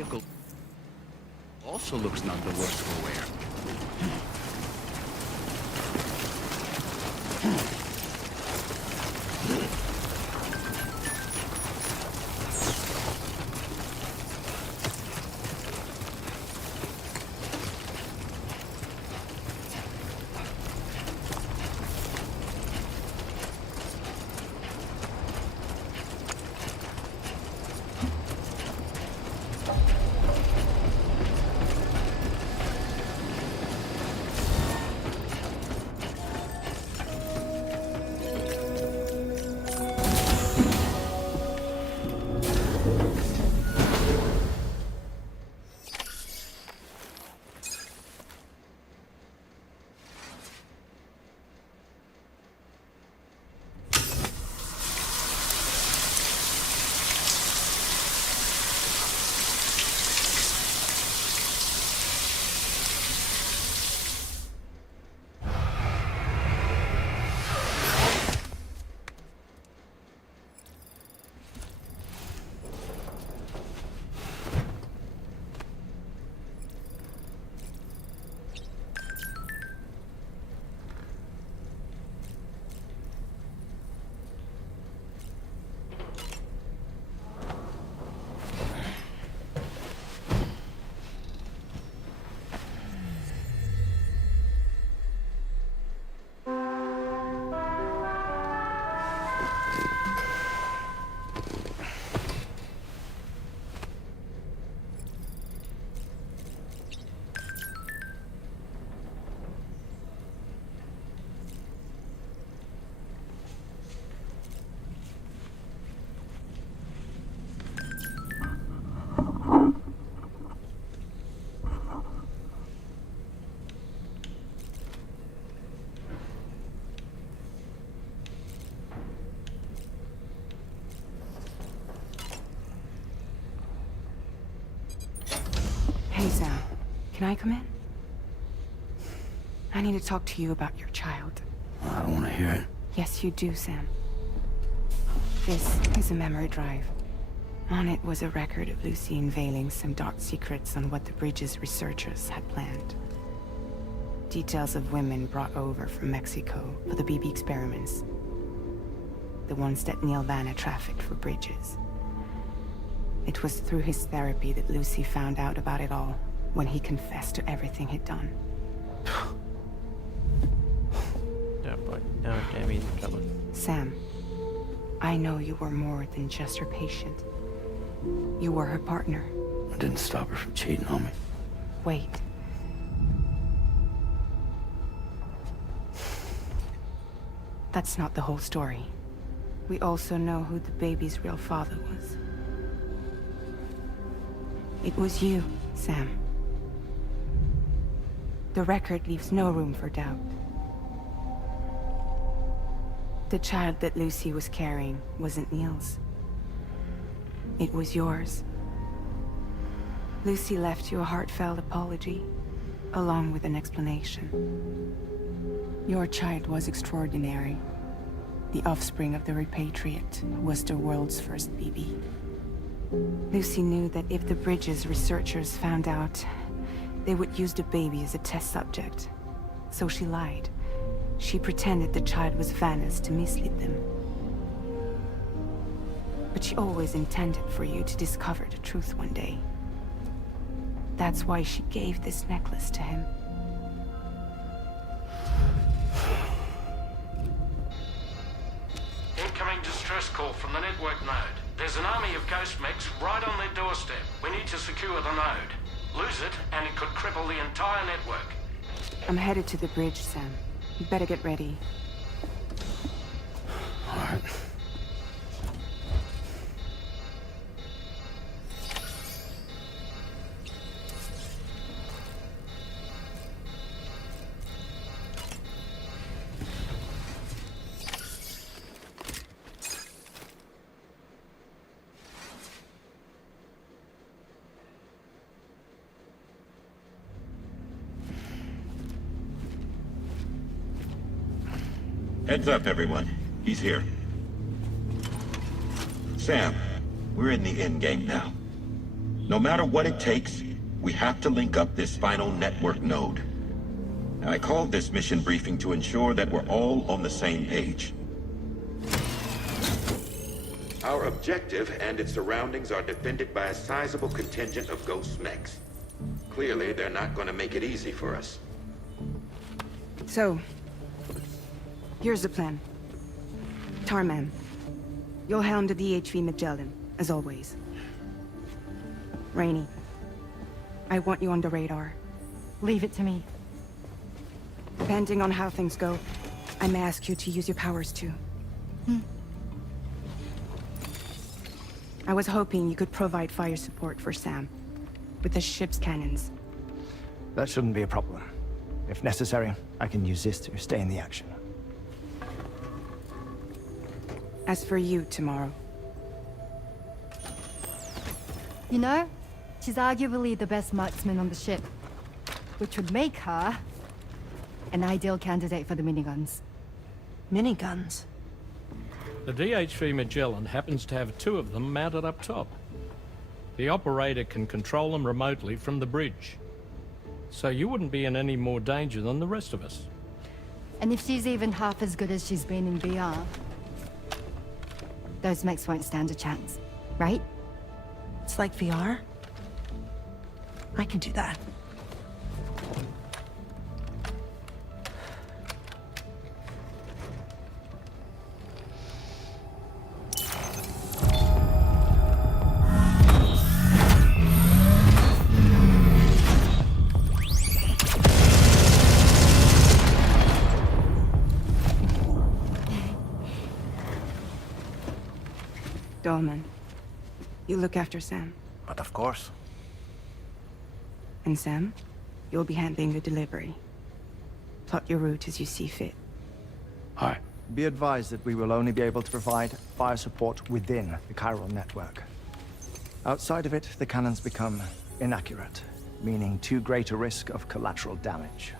vehicle also looks none the worse for wear. Hey, Sam. Can I come in? I need to talk to you about your child. I don't want to hear it. Yes, you do, Sam. This is a memory drive. On it was a record of Lucy unveiling some dark secrets on what the Bridges researchers had planned. Details of women brought over from Mexico for the BB experiments. The ones that Neil Vanna trafficked for Bridges. It was through his therapy that Lucy found out about it all, when he confessed to everything he'd done. Oh boy, now I'm gonna be in trouble. Sam, I know you were more than just her patient. You were her partner. I didn't stop her from cheating on me. Wait. That's not the whole story. We also know who the baby's real father was. It was you, Sam. The record leaves no room for doubt. The child that Lucy was carrying wasn't Neil's. It was yours. Lucy left you a heartfelt apology, along with an explanation. Your child was extraordinary. The offspring of the repatriate who was the world's first BB. Lucy knew that if the Bridges researchers found out, they would use the baby as a test subject. So she lied. She pretended the child was Vanna's to mislead them. But she always intended for you to discover the truth one day. That's why she gave this necklace to him. Incoming distress call from the network node. There's an army of ghost mechs right on their doorstep. We need to secure the node. Lose it, and it could cripple the entire network. I'm headed to the bridge, Sam. You better get ready. All right. Heads up, everyone. He's here. Sam, we're in the end game now. No matter what it takes, we have to link up this final network node. I called this mission briefing to ensure that we're all on the same page. Our objective and its surroundings are defended by a sizable contingent of ghost mechs. Clearly, they're not going to make it easy for us. So, here's the plan. Tarman, you'll helm the DHV Magellan, as always. Rainey, I want you on the radar. Leave it to me. Depending on how things go, I may ask you to use your powers too. I was hoping you could provide fire support for Sam, with the ship's cannons. That shouldn't be a problem. If necessary, I can use this to stay in the action. As for you, tomorrow. You know, she's arguably the best marksman on the ship, which would make her an ideal candidate for the miniguns. Miniguns? The DHV Magellan happens to have 2 of them mounted up top. The operator can control them remotely from the bridge. So you wouldn't be in any more danger than the rest of us. And if she's even half as good as she's been in VR, those mechs won't stand a chance, right? It's like VR? I can do that. Dolman, you look after Sam. But of course. And Sam, you'll be handling the delivery. Plot your route as you see fit. All right. Be advised that we will only be able to provide fire support within the chiral network. Outside of it, the cannons become inaccurate, meaning too great a risk of collateral damage.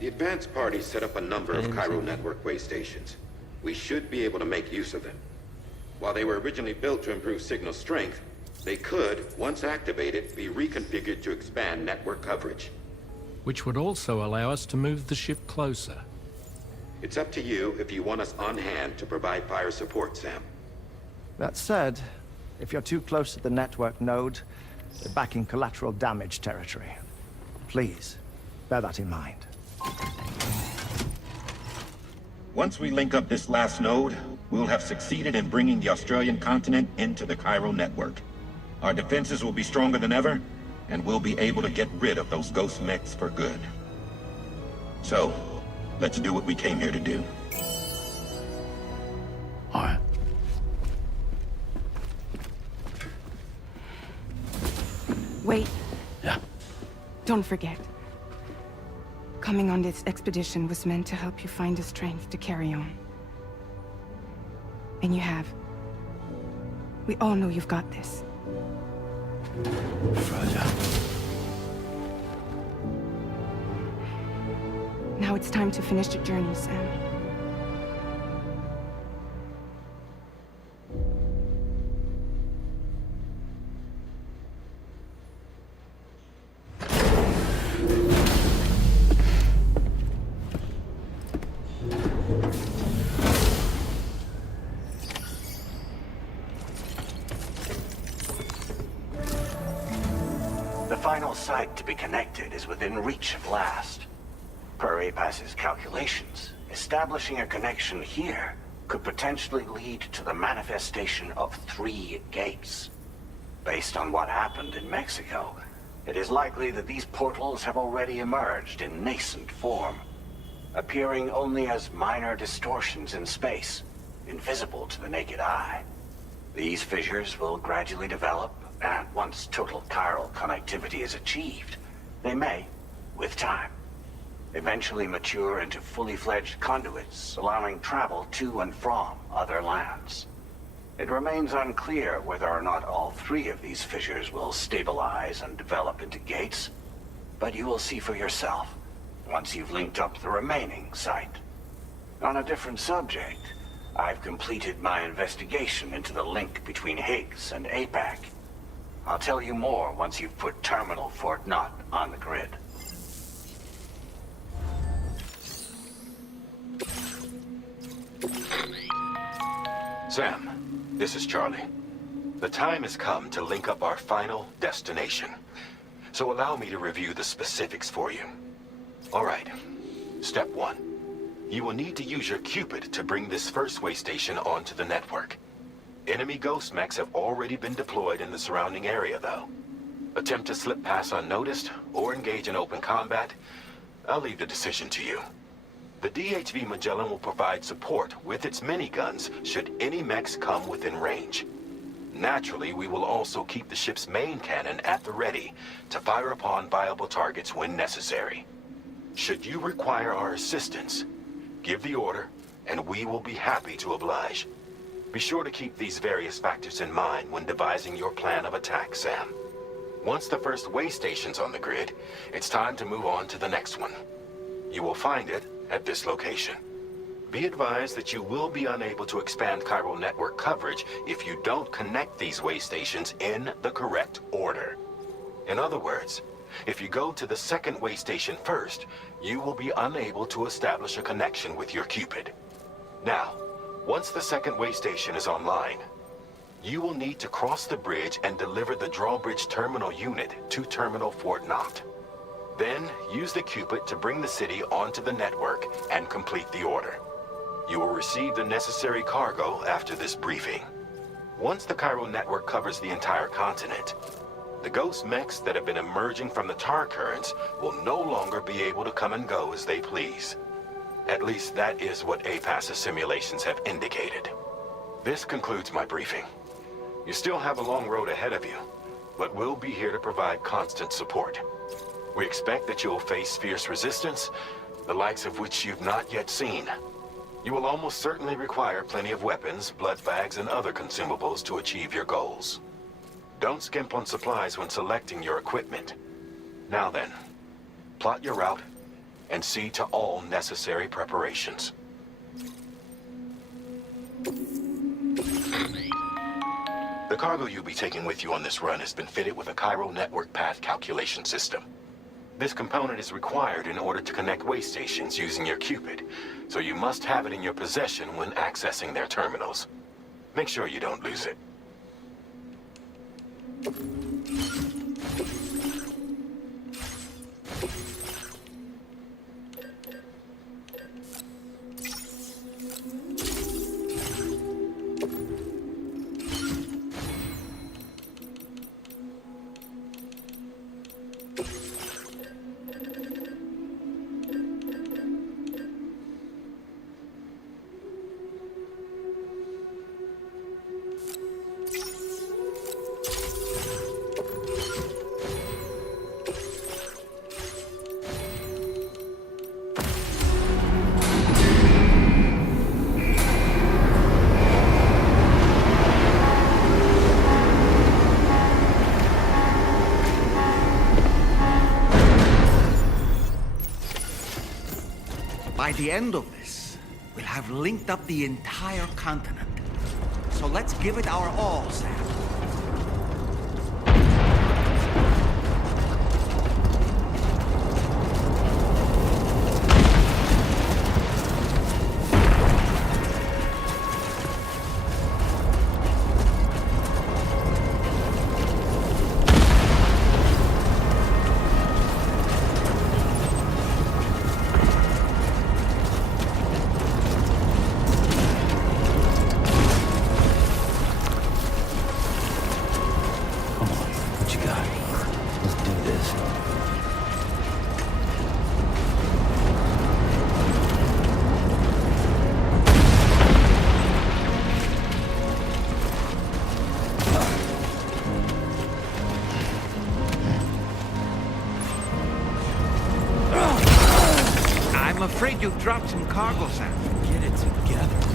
The advanced party set up a number of chiral network way stations. We should be able to make use of them. While they were originally built to improve signal strength, they could, once activated, be reconfigured to expand network coverage. Which would also allow us to move the ship closer. It's up to you if you want us on hand to provide fire support, Sam. That said, if you're too close to the network node, you're back in collateral damage territory. Please, bear that in mind. Once we link up this last node, we'll have succeeded in bringing the Australian continent into the chiral network. Our defenses will be stronger than ever, and we'll be able to get rid of those ghost mechs for good. So, let's do what we came here to do. All right. Wait, Yeah. don't forget. Coming on this expedition was meant to help you find the strength to carry on. And you have. We all know you've got this. Fragile. Now it's time to finish the journey, Sam. The final site to be connected is within reach of last. Per APAS's calculations, establishing a connection here could potentially lead to the manifestation of 3 gates. Based on what happened in Mexico, it is likely that these portals have already emerged in nascent form, appearing only as minor distortions in space, invisible to the naked eye. These fissures will gradually develop, and once total chiral connectivity is achieved, they may, with time, eventually mature into fully fledged conduits, allowing travel to and from other lands. It remains unclear whether or not all 3 of these fissures will stabilize and develop into gates, but you will see for yourself once you've linked up the remaining site. On a different subject, I've completed my investigation into the link between Higgs and APAC. I'll tell you more once you've put Terminal Fort Knott on the grid. Sam, this is Charlie. The time has come to link up our final destination. So allow me to review the specifics for you. All right. Step 1. You will need to use your Cupid to bring this first way station onto the network. Enemy ghost mechs have already been deployed in the surrounding area, though. Attempt to slip past unnoticed or engage in open combat, I'll leave the decision to you. The DHV Magellan will provide support with its miniguns should any mechs come within range. Naturally, we will also keep the ship's main cannon at the ready to fire upon viable targets when necessary. Should you require our assistance, give the order, and we will be happy to oblige. Be sure to keep these various factors in mind when devising your plan of attack, Sam. Once the first way station's on the grid, it's time to move on to the next one. You will find it at this location. Be advised that you will be unable to expand chiral network coverage if you don't connect these way stations in the correct order. In other words, if you go to the second way station first, you will be unable to establish a connection with your Cupid. Now, once the second way station is online, you will need to cross the bridge and deliver the drawbridge terminal unit to Terminal Fort Knott. Then, use the Cupid to bring the city onto the network and complete the order. You will receive the necessary cargo after this briefing. Once the chiral network covers the entire continent, the ghost mechs that have been emerging from the tar currents will no longer be able to come and go as they please. At least that is what APAS's simulations have indicated. This concludes my briefing. You still have a long road ahead of you, but we'll be here to provide constant support. We expect that you will face fierce resistance, the likes of which you've not yet seen. You will almost certainly require plenty of weapons, blood bags, and other consumables to achieve your goals. Don't skimp on supplies when selecting your equipment. Now then, plot your route and see to all necessary preparations. The cargo you'll be taking with you on this run has been fitted with a chiral network path calculation system. This component is required in order to connect way stations using your Cupid, so you must have it in your possession when accessing their terminals. Make sure you don't lose it. By the end of this, we'll have linked up the entire continent. So let's give it our all, Sam. I'm afraid you've dropped some cargo, Sam. Get it together.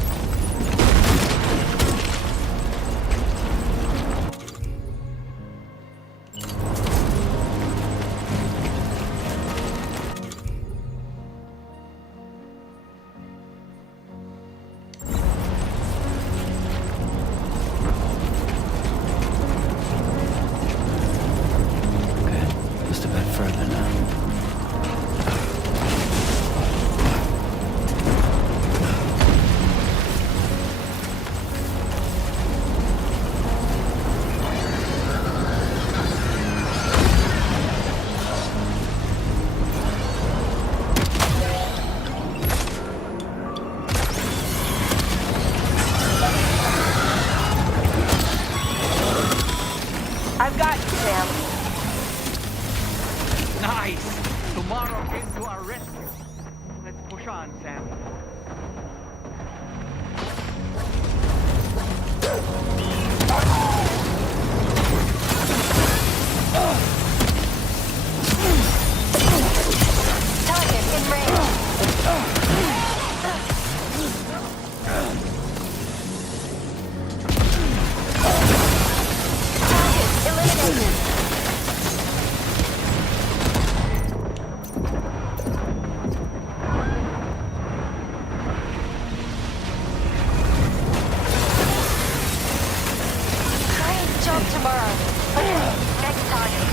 on, Sam. Target in range. Target eliminated. Same job tomorrow. Okay, next target.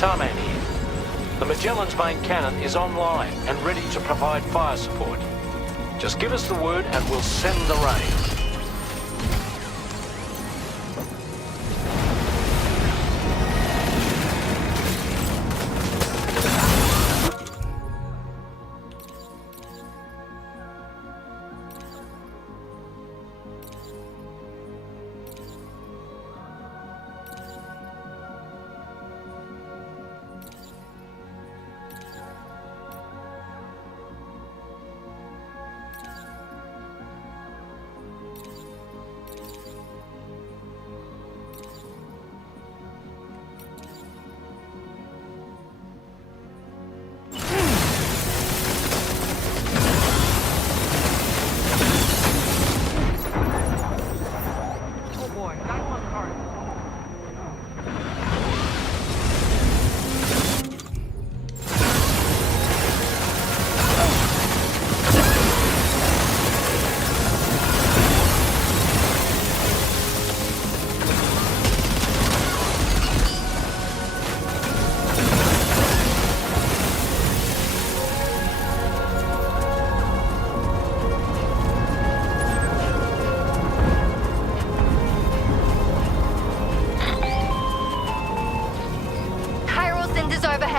Tarman here. The Magellan's main cannon is online and ready to provide fire support. Just give us the word and we'll send the rain.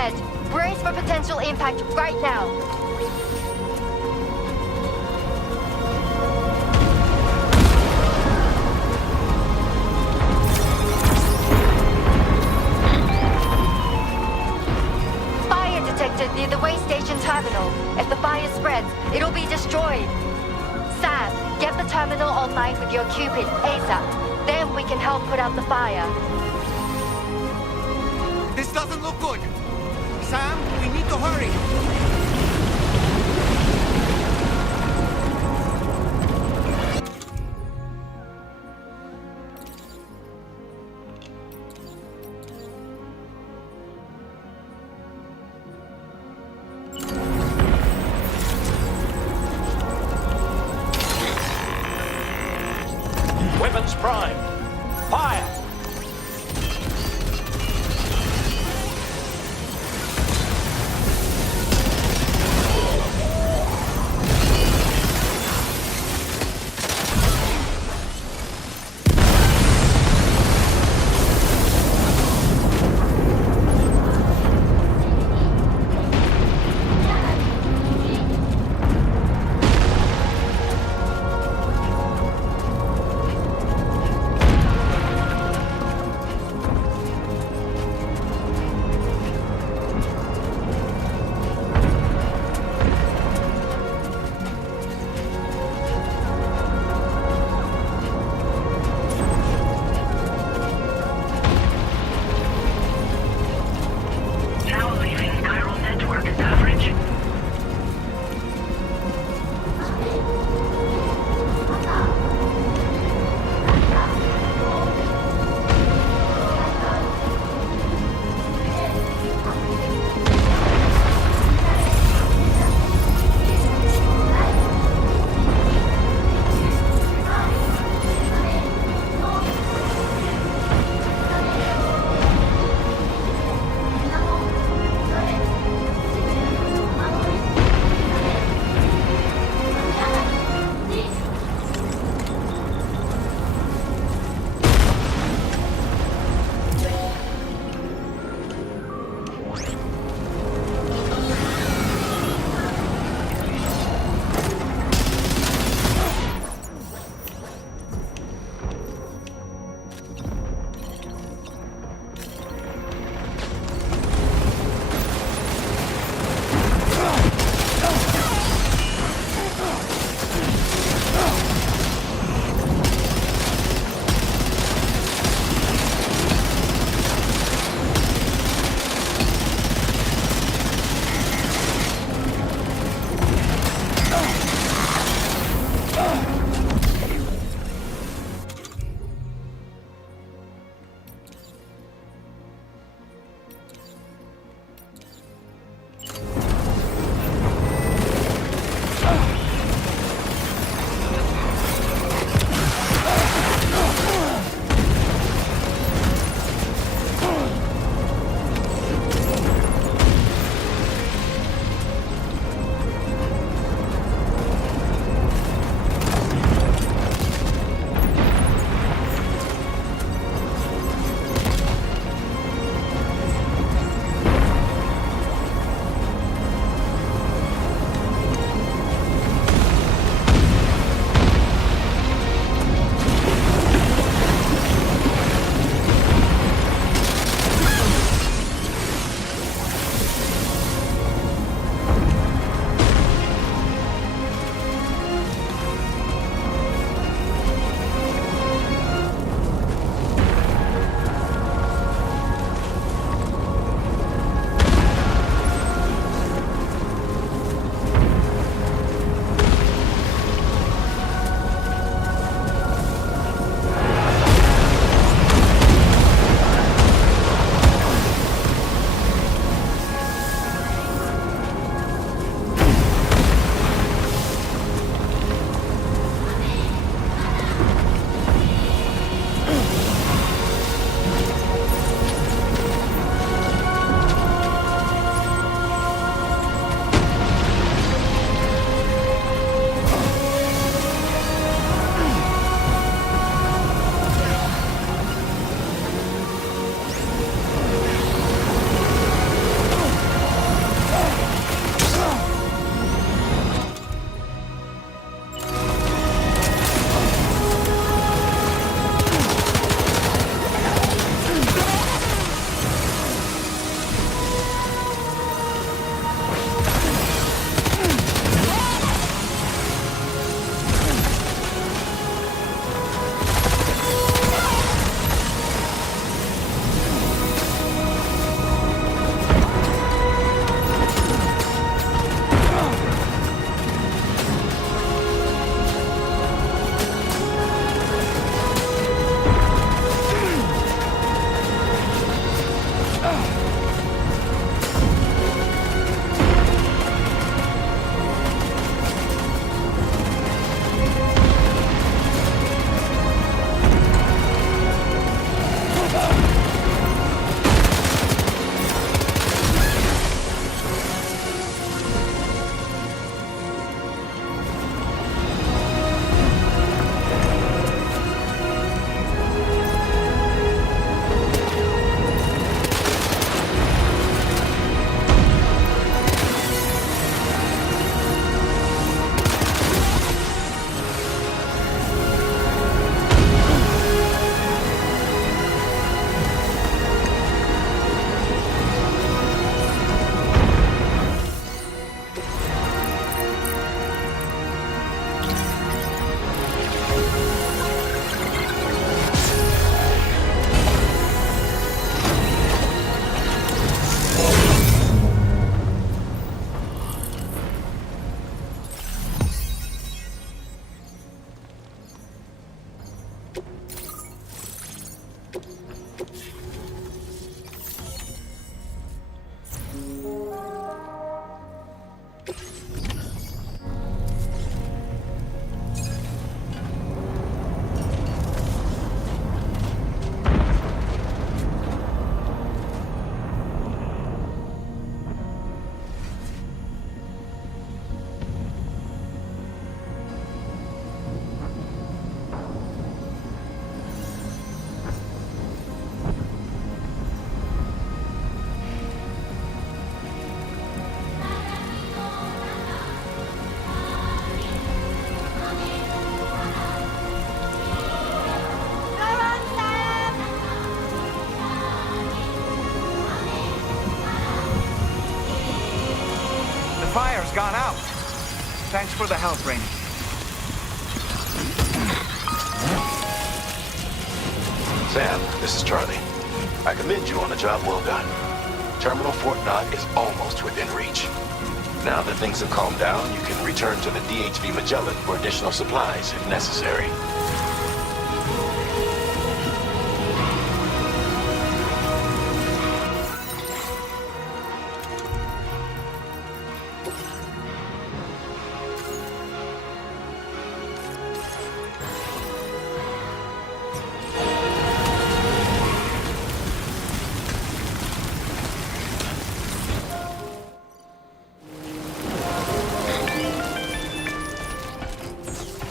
ahead. Brace for potential impact right now. Fire detected near the way station terminal. If the fire spreads, it'll be destroyed. Sam, get the terminal online with your Cupid ASAP. Then we can help put out the fire. This doesn't look good. Sam, we need to hurry. Weapons prime. Fire! power's gone out. Thanks for the help, Rainey. Sam, this is Charlie. I commend you on a job well done. Terminal Fort Knott is almost within reach. Now that things have calmed down, you can return to the DHV Magellan for additional supplies if necessary.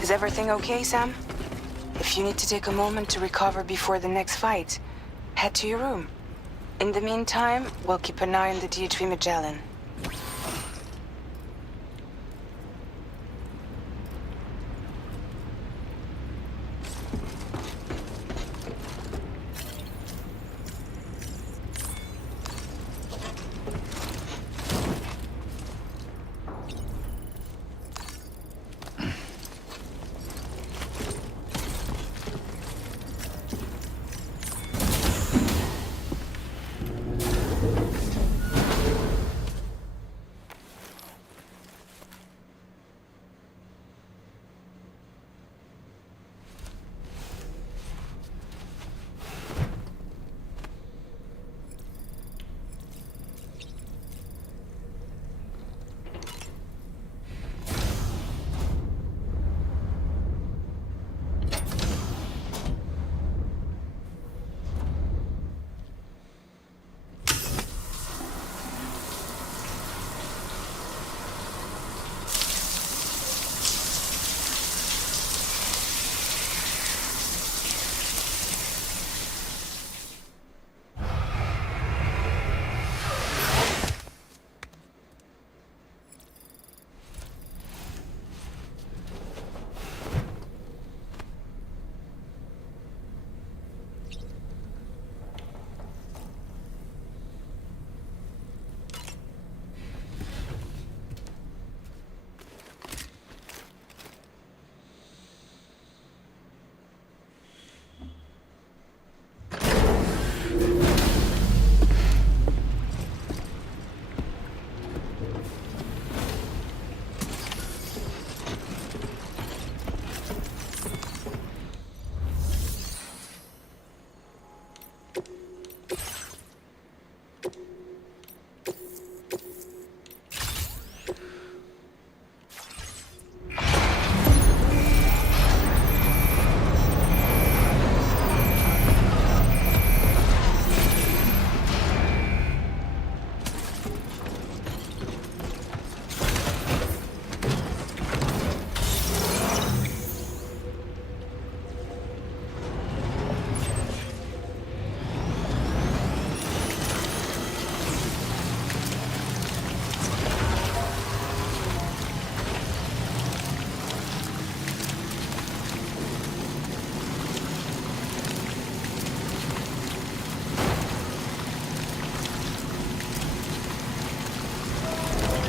Is everything okay, Sam? If you need to take a moment to recover before the next fight, head to your room. In the meantime, we'll keep an eye on the DHV Magellan.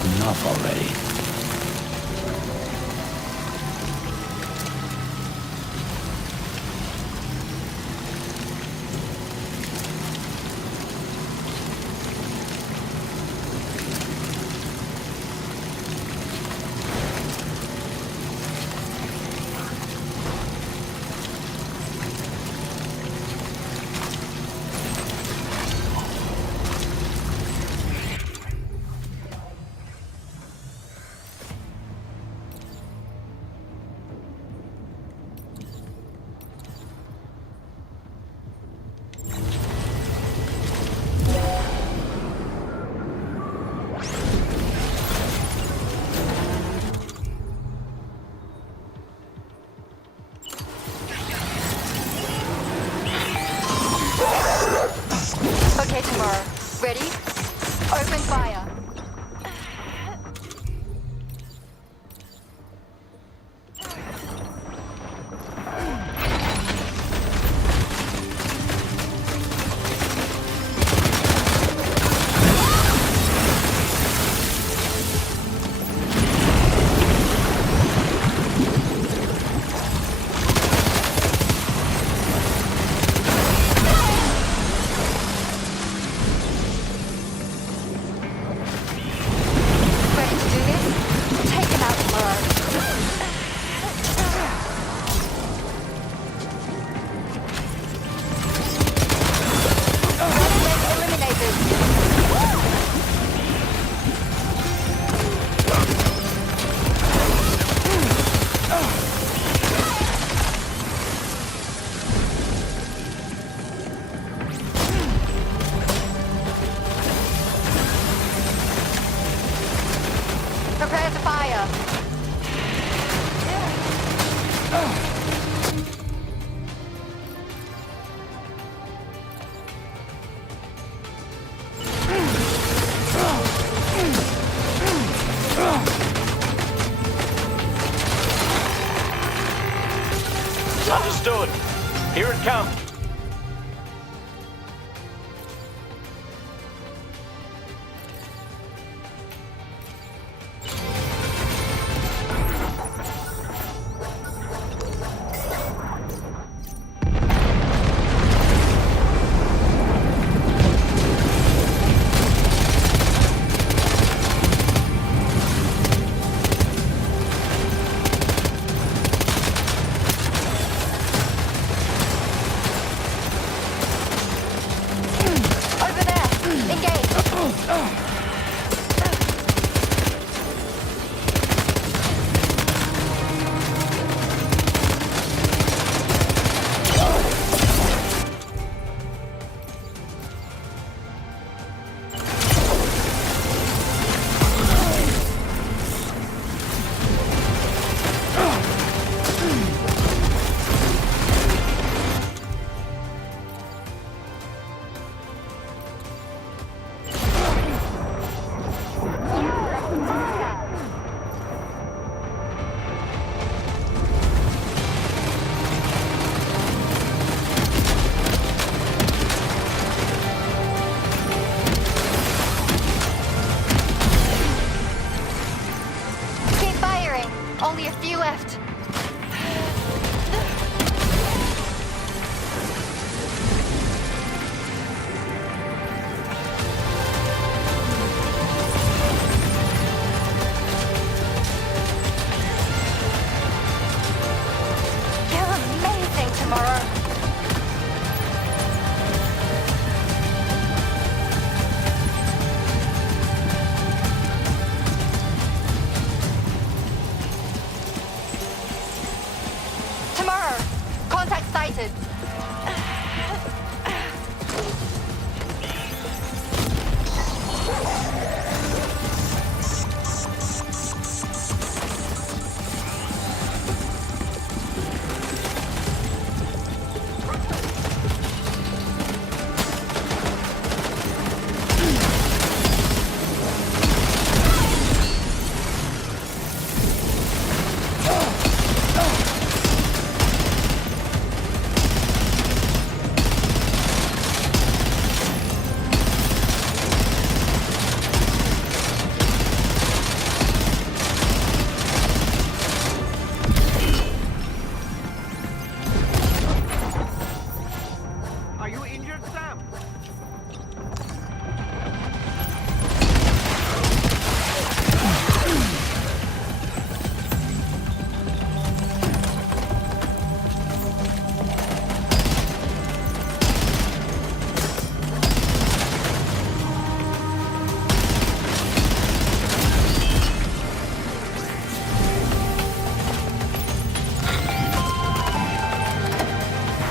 Enough already. Okay, tomorrow. Ready? Open fire. Keep firing. Only a few left. You're amazing, Tomorrow. Tomorrow. Contact sighted. Are you injured, Sam?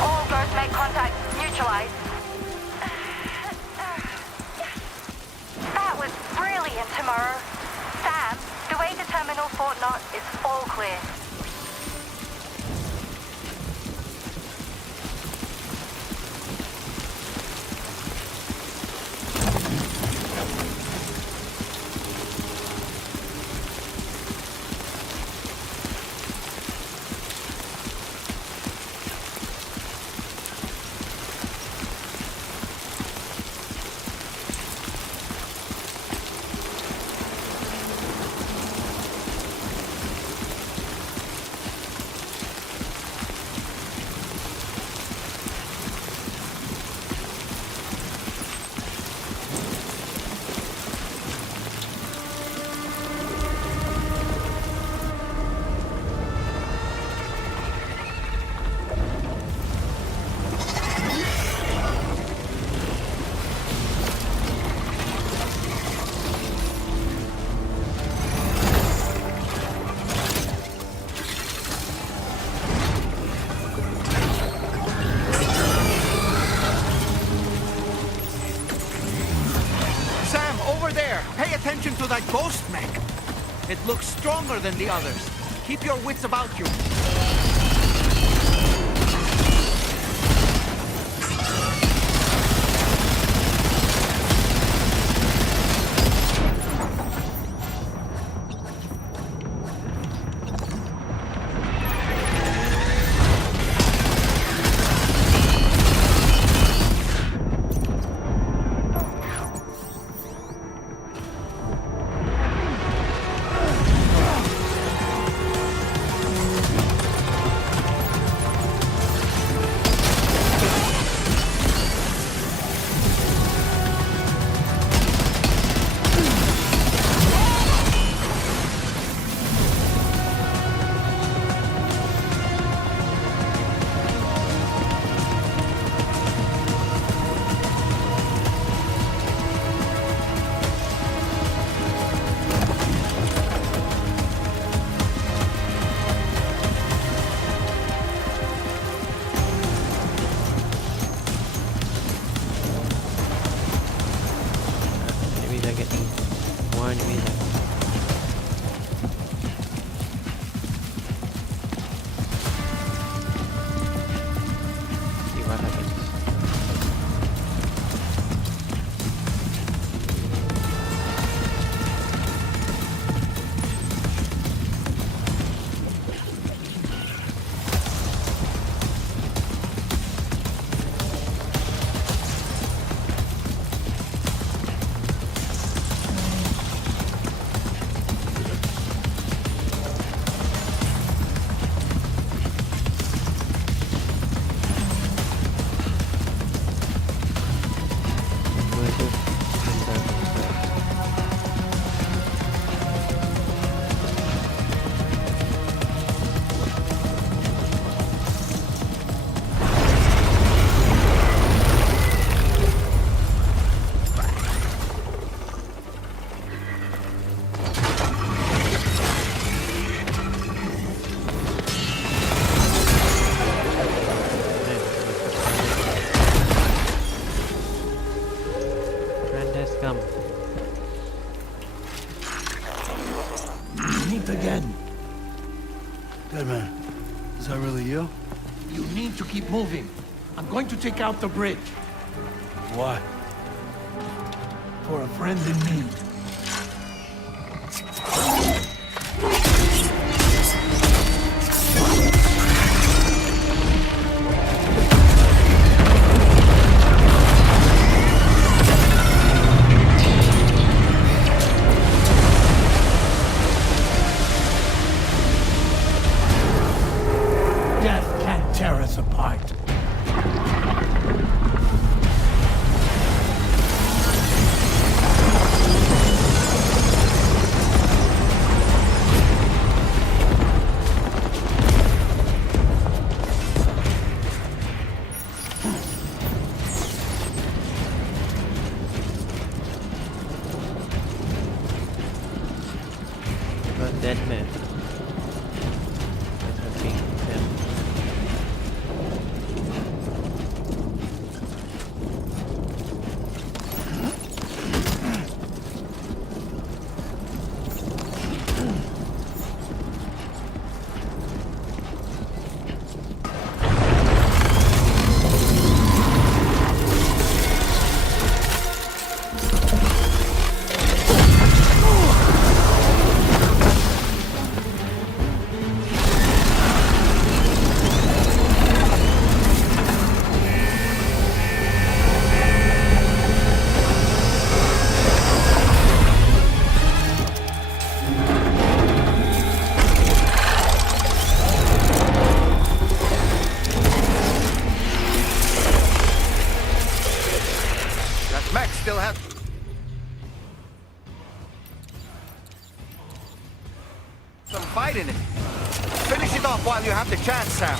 All ghost make contact. Neutralized. That was brilliant, Tomorrow. Sam, the way to Terminal Fort Knott is all clear. Sam, over there! Pay attention to that ghost mech! It looks stronger than the others. Keep your wits about you. enemies left. See what happens. Come. Meet again. Deadman, is that really you? You need to keep moving. I'm going to take out the bridge. Why? For a friend in need. Death can't tear us apart. A dead man. That's what being him. That mech still has some fight in it. Finish it off while you have the chance, Sam.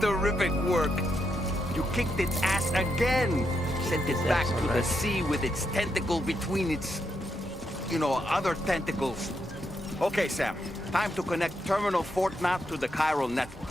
Terrific work. You kicked its ass again. Sent it back to the sea with its tentacle between its, other tentacles. Okay, Sam. Time to connect Terminal Fort Map to the chiral network.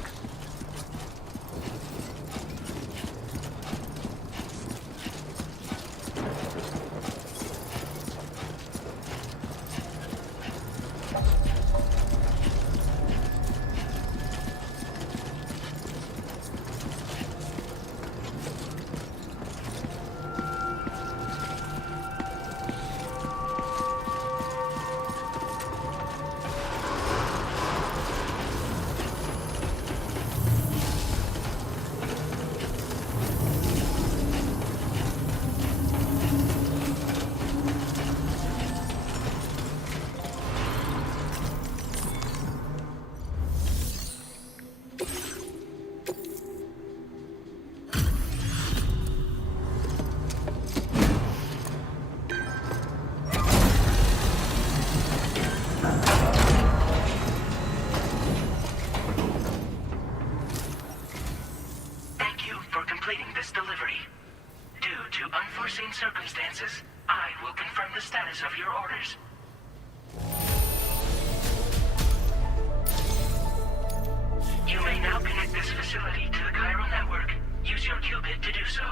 Circumstances, I will confirm the status of your orders. You may now connect this facility to the chiral network. Use your qubit to do so.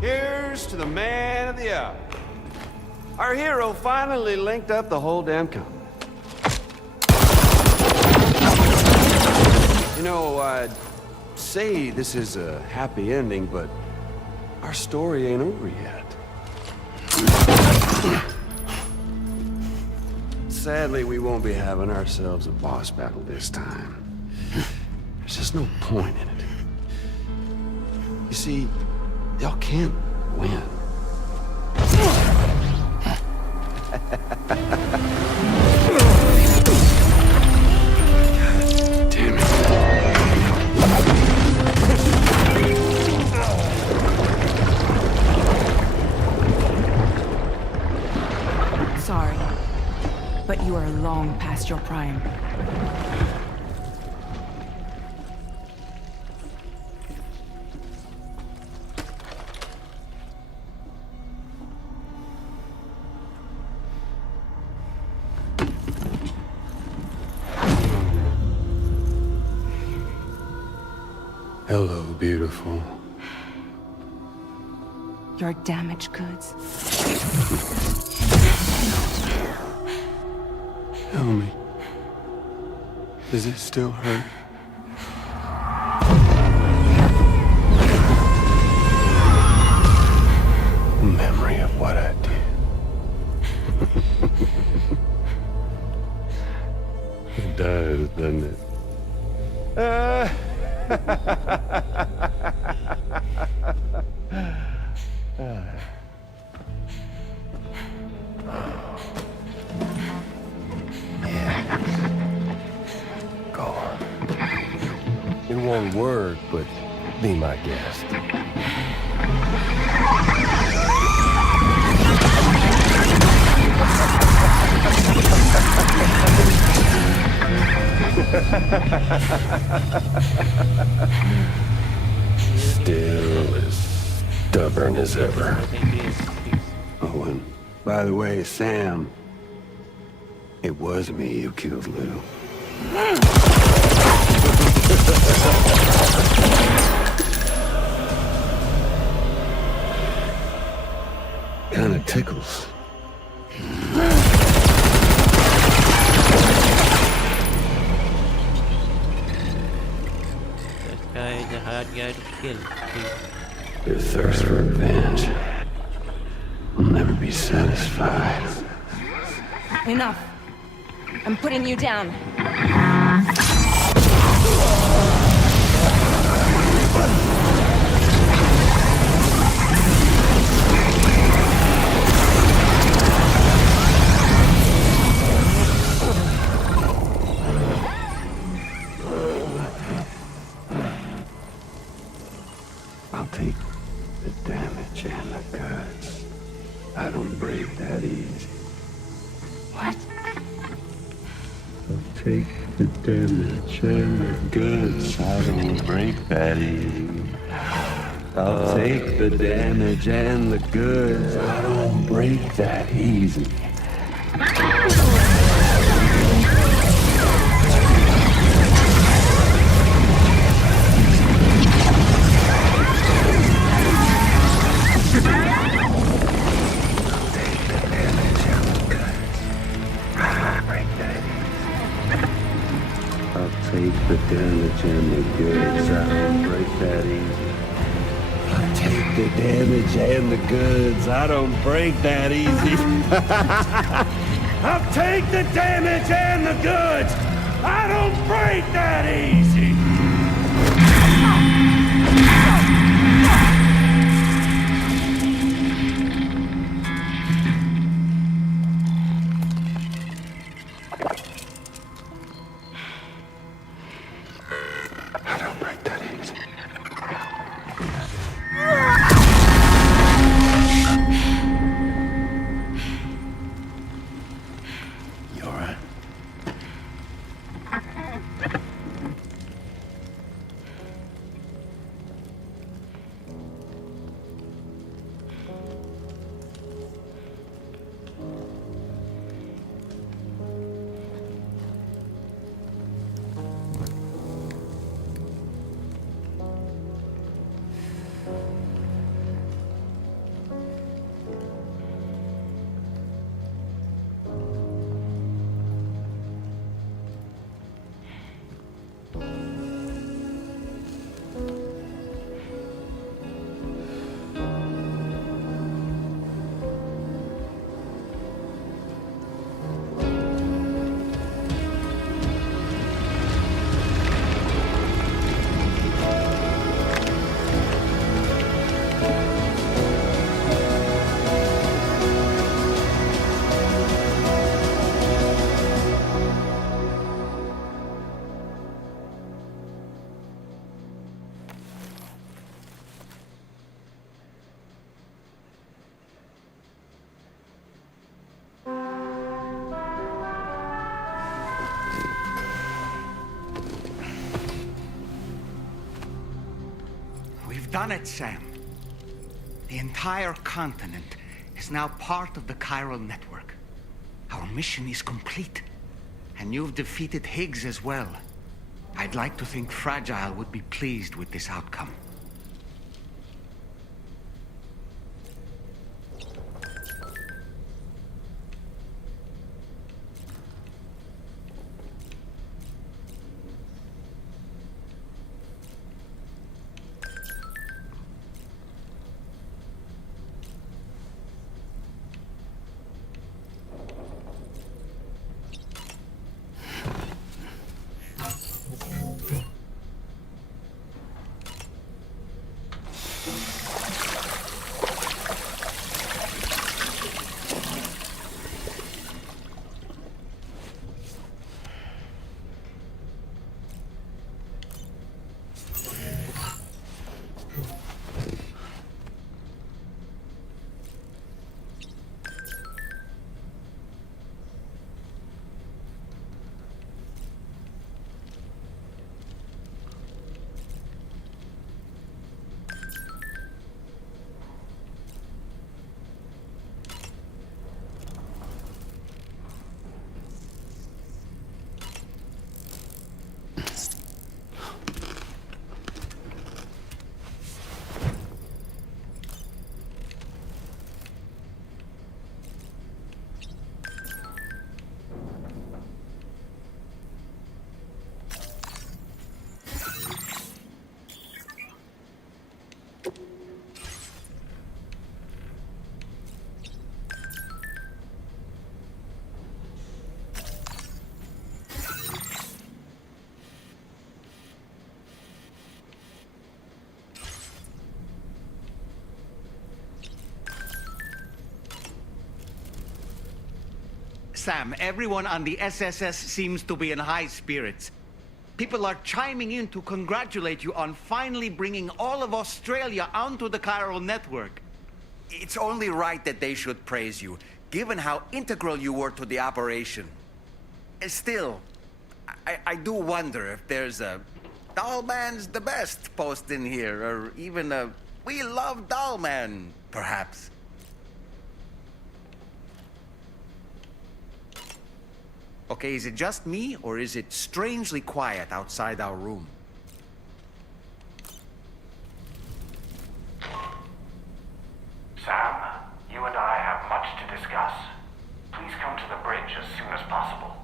Here's to the man of the hour. Our hero finally linked up the whole damn company. I'd say this is a happy ending, but our story ain't over yet. Sadly, we won't be having ourselves a boss battle this time. There's just no point in it. You see, y'all can't win. Damn it. Sorry, but you are long past your prime. Hello, beautiful. Your damaged goods. Tell me, does it still hurt? Memory of what I did. It does, doesn't it? Go on. It won't work, but be my guest. Still as stubborn as ever. Oh, and by the way, Sam, it was me who killed Lou. Kinda tickles. This guy is a hard guy to kill. Your thirst for revenge will never be satisfied. Enough. I'm putting you down. I'll take the damage and the goods. I don't break that easy. What? I'll take the damage and the goods. I don't break that easy. I'll take the damage and the goods. I don't break that easy. Take the damage and the goods. I don't break that easy. I'll take the damage and the goods. I don't break that easy. I'll take the damage and the goods. I don't break that easy. Done it, Sam. The entire continent is now part of the chiral network. Our mission is complete. And you've defeated Higgs as well. I'd like to think Fragile would be pleased with this outcome. Sam, everyone on the SSS seems to be in high spirits. People are chiming in to congratulate you on finally bringing all of Australia onto the chiral network. It's only right that they should praise you, given how integral you were to the operation. Still, I do wonder if there's a Dollman's the best post in here, or even a We Love Dollman, perhaps. Okay, is it just me, or is it strangely quiet outside our room? Sam, you and I have much to discuss. Please come to the bridge as soon as possible.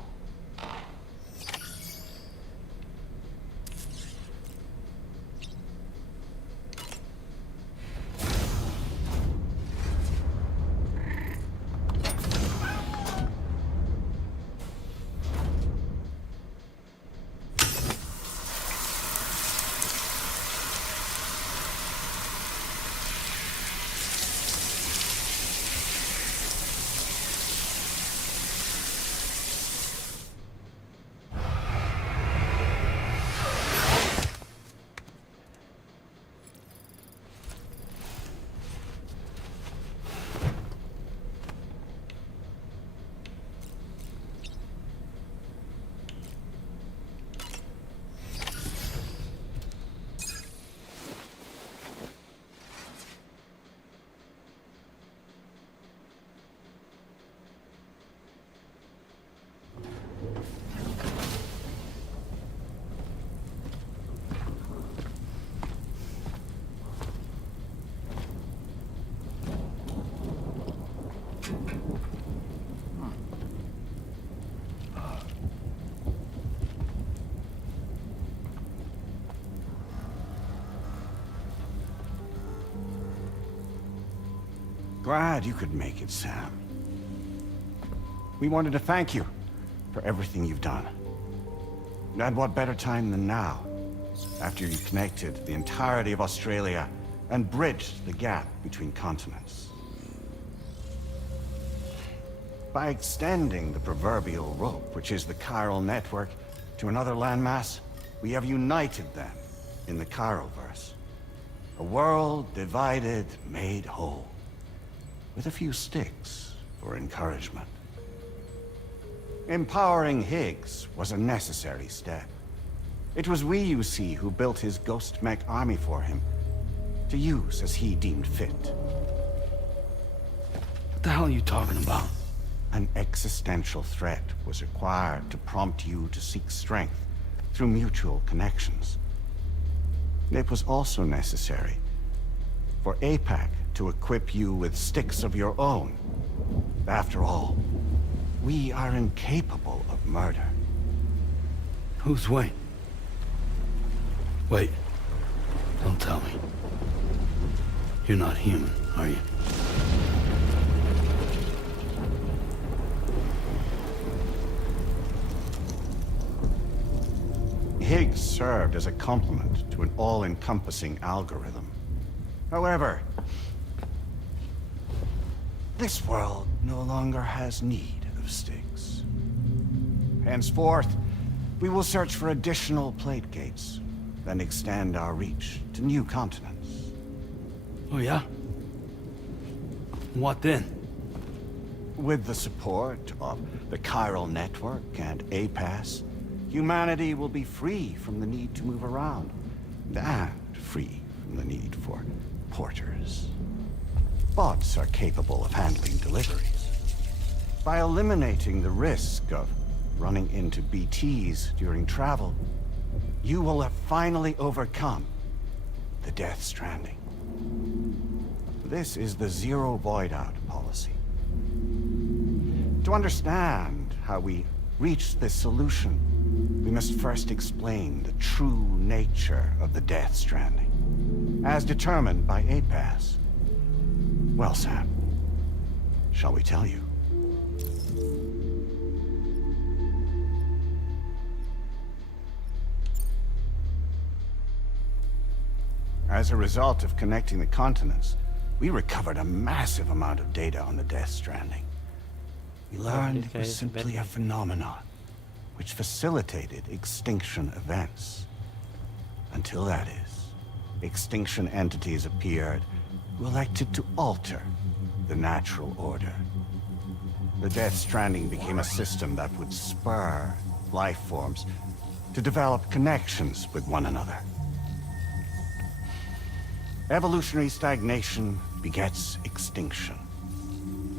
Glad you could make it, Sam. We wanted to thank you for everything you've done. And what better time than now, after you connected the entirety of Australia and bridged the gap between continents. By extending the proverbial rope, which is the chiral network, to another landmass, we have united them in the Chiroverse. A world divided, made whole. With a few sticks for encouragement. Empowering Higgs was a necessary step. It was we, you see, who built his ghost mech army for him, to use as he deemed fit. What the hell are you talking about? An existential threat was required to prompt you to seek strength through mutual connections. It was also necessary for APAC to equip you with sticks of your own. After all, we are incapable of murder. Who's Wayne? Wait. Don't tell me. You're not human, are you? Higgs served as a complement to an all-encompassing algorithm. However, this world no longer has need of sticks. Henceforth, we will search for additional plate gates, then extend our reach to new continents. Oh yeah? What then? With the support of the chiral network and APAS, humanity will be free from the need to move around, and free from the need for porters. Bots are capable of handling deliveries. By eliminating the risk of running into BTs during travel, you will have finally overcome the Death Stranding. This is the Zero Void Out policy. To understand how we reached this solution, we must first explain the true nature of the Death Stranding, as determined by APAS. Well, Sam, shall we tell you? As a result of connecting the continents, we recovered a massive amount of data on the Death Stranding. We learned it was simply a phenomenon which facilitated extinction events. Until that is, extinction entities appeared who elected to alter the natural order. The Death Stranding became a system that would spur life forms to develop connections with one another. Evolutionary stagnation begets extinction.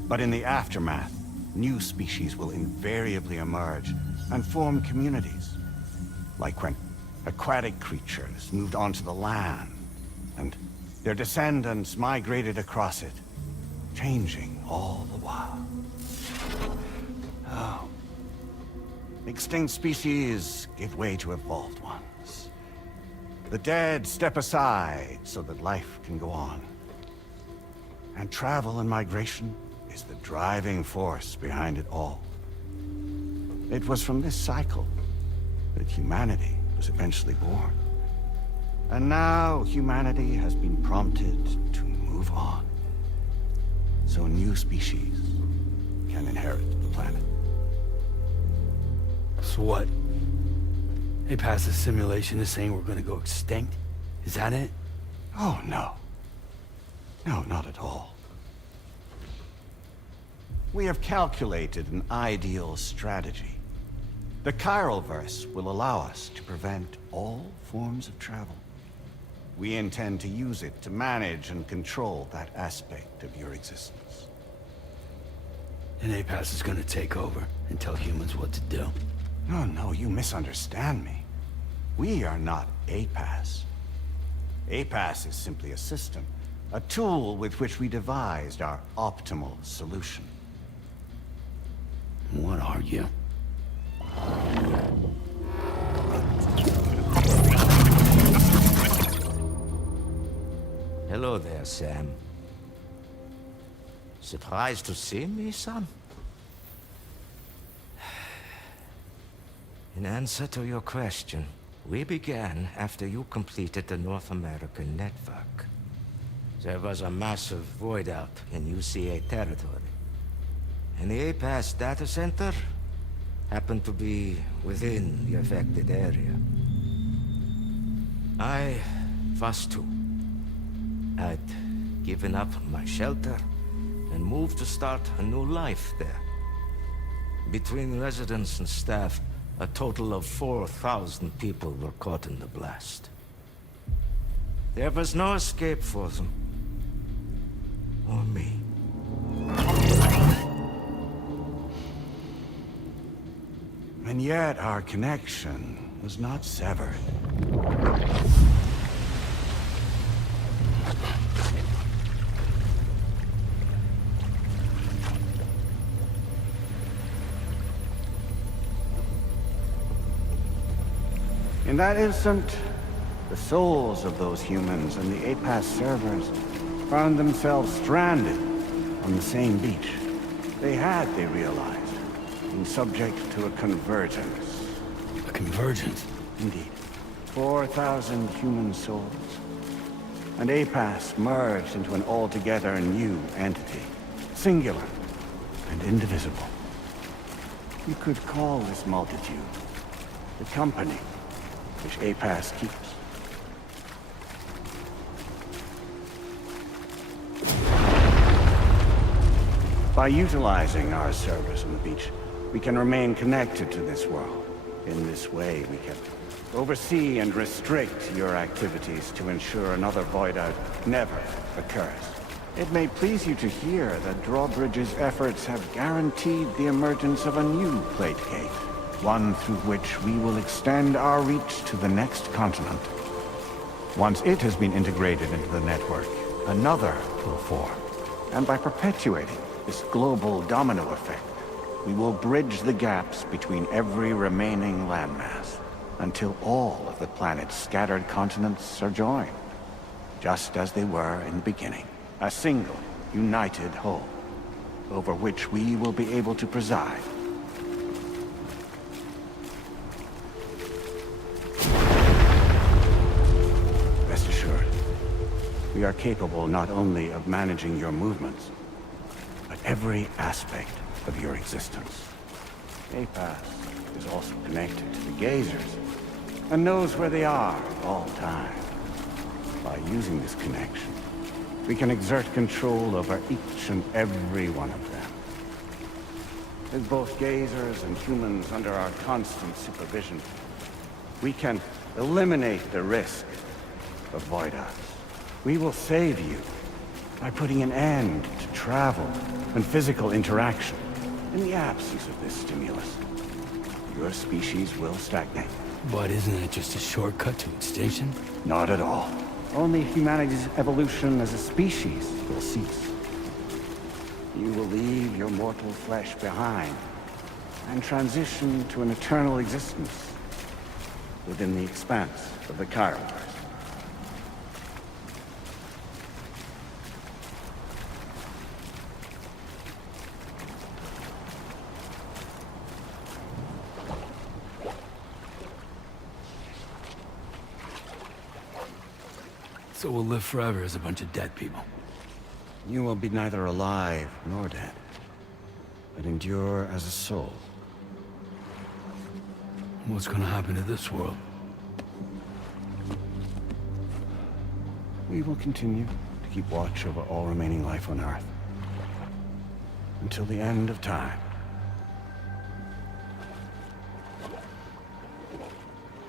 But in the aftermath, new species will invariably emerge and form communities. Like when aquatic creatures moved onto the land, and their descendants migrated across it, changing all the while. Oh. Extinct species give way to evolved ones. The dead step aside so that life can go on. And travel and migration is the driving force behind it all. It was from this cycle that humanity was eventually born. And now humanity has been prompted to move on. So new species can inherit the planet. So what? APAS's simulation is saying we're gonna go extinct? Is that it? Oh, no. No, not at all. We have calculated an ideal strategy. The Chiralverse will allow us to prevent all forms of travel. We intend to use it to manage and control that aspect of your existence. And APAS is gonna take over and tell humans what to do. No, no, you misunderstand me. We are not APAS. APAS is simply a system, a tool with which we devised our optimal solution. What are you? Hello there, Sam. Surprised to see me, son? In answer to your question, we began after you completed the North American network. There was a massive void out in UCA territory. And the APAS data center happened to be within the affected area. I was too. I'd given up my shelter and moved to start a new life there. Between residents and staff, a total of 4,000 people were caught in the blast. There was no escape for them. Or me. And yet our connection was not severed. In that instant, the souls of those humans and the APAS servers found themselves stranded on the same beach. They realized, been subject to a convergence. A convergence? Indeed. 4,000 human souls. And APAS merged into an altogether new entity. Singular and indivisible. You could call this multitude the company which APAS keeps. By utilizing our servers on the beach, we can remain connected to this world. In this way, we can oversee and restrict your activities to ensure another void out never occurs. It may please you to hear that Drawbridge's efforts have guaranteed the emergence of a new plate gate, one through which we will extend our reach to the next continent. Once it has been integrated into the network, another will form. And by perpetuating this global domino effect, we will bridge the gaps between every remaining landmass until all of the planet's scattered continents are joined, just as they were in the beginning. A single, united whole, over which we will be able to preside. Rest assured, we are capable not only of managing your movements, but every aspect of your existence. APAS is also connected to the gazers and knows where they are at all times. By using this connection, we can exert control over each and every one of them. With both gazers and humans under our constant supervision, we can eliminate the risk of void us. We will save you by putting an end to travel and physical interaction. In the absence of this stimulus, your species will stagnate. But isn't it just a shortcut to extinction? Not at all. Only humanity's evolution as a species will cease. You will leave your mortal flesh behind and transition to an eternal existence within the expanse of the Chiroverse. So we'll live forever as a bunch of dead people. You will be neither alive nor dead, but endure as a soul. What's gonna happen to this world? We will continue to keep watch over all remaining life on Earth until the end of time.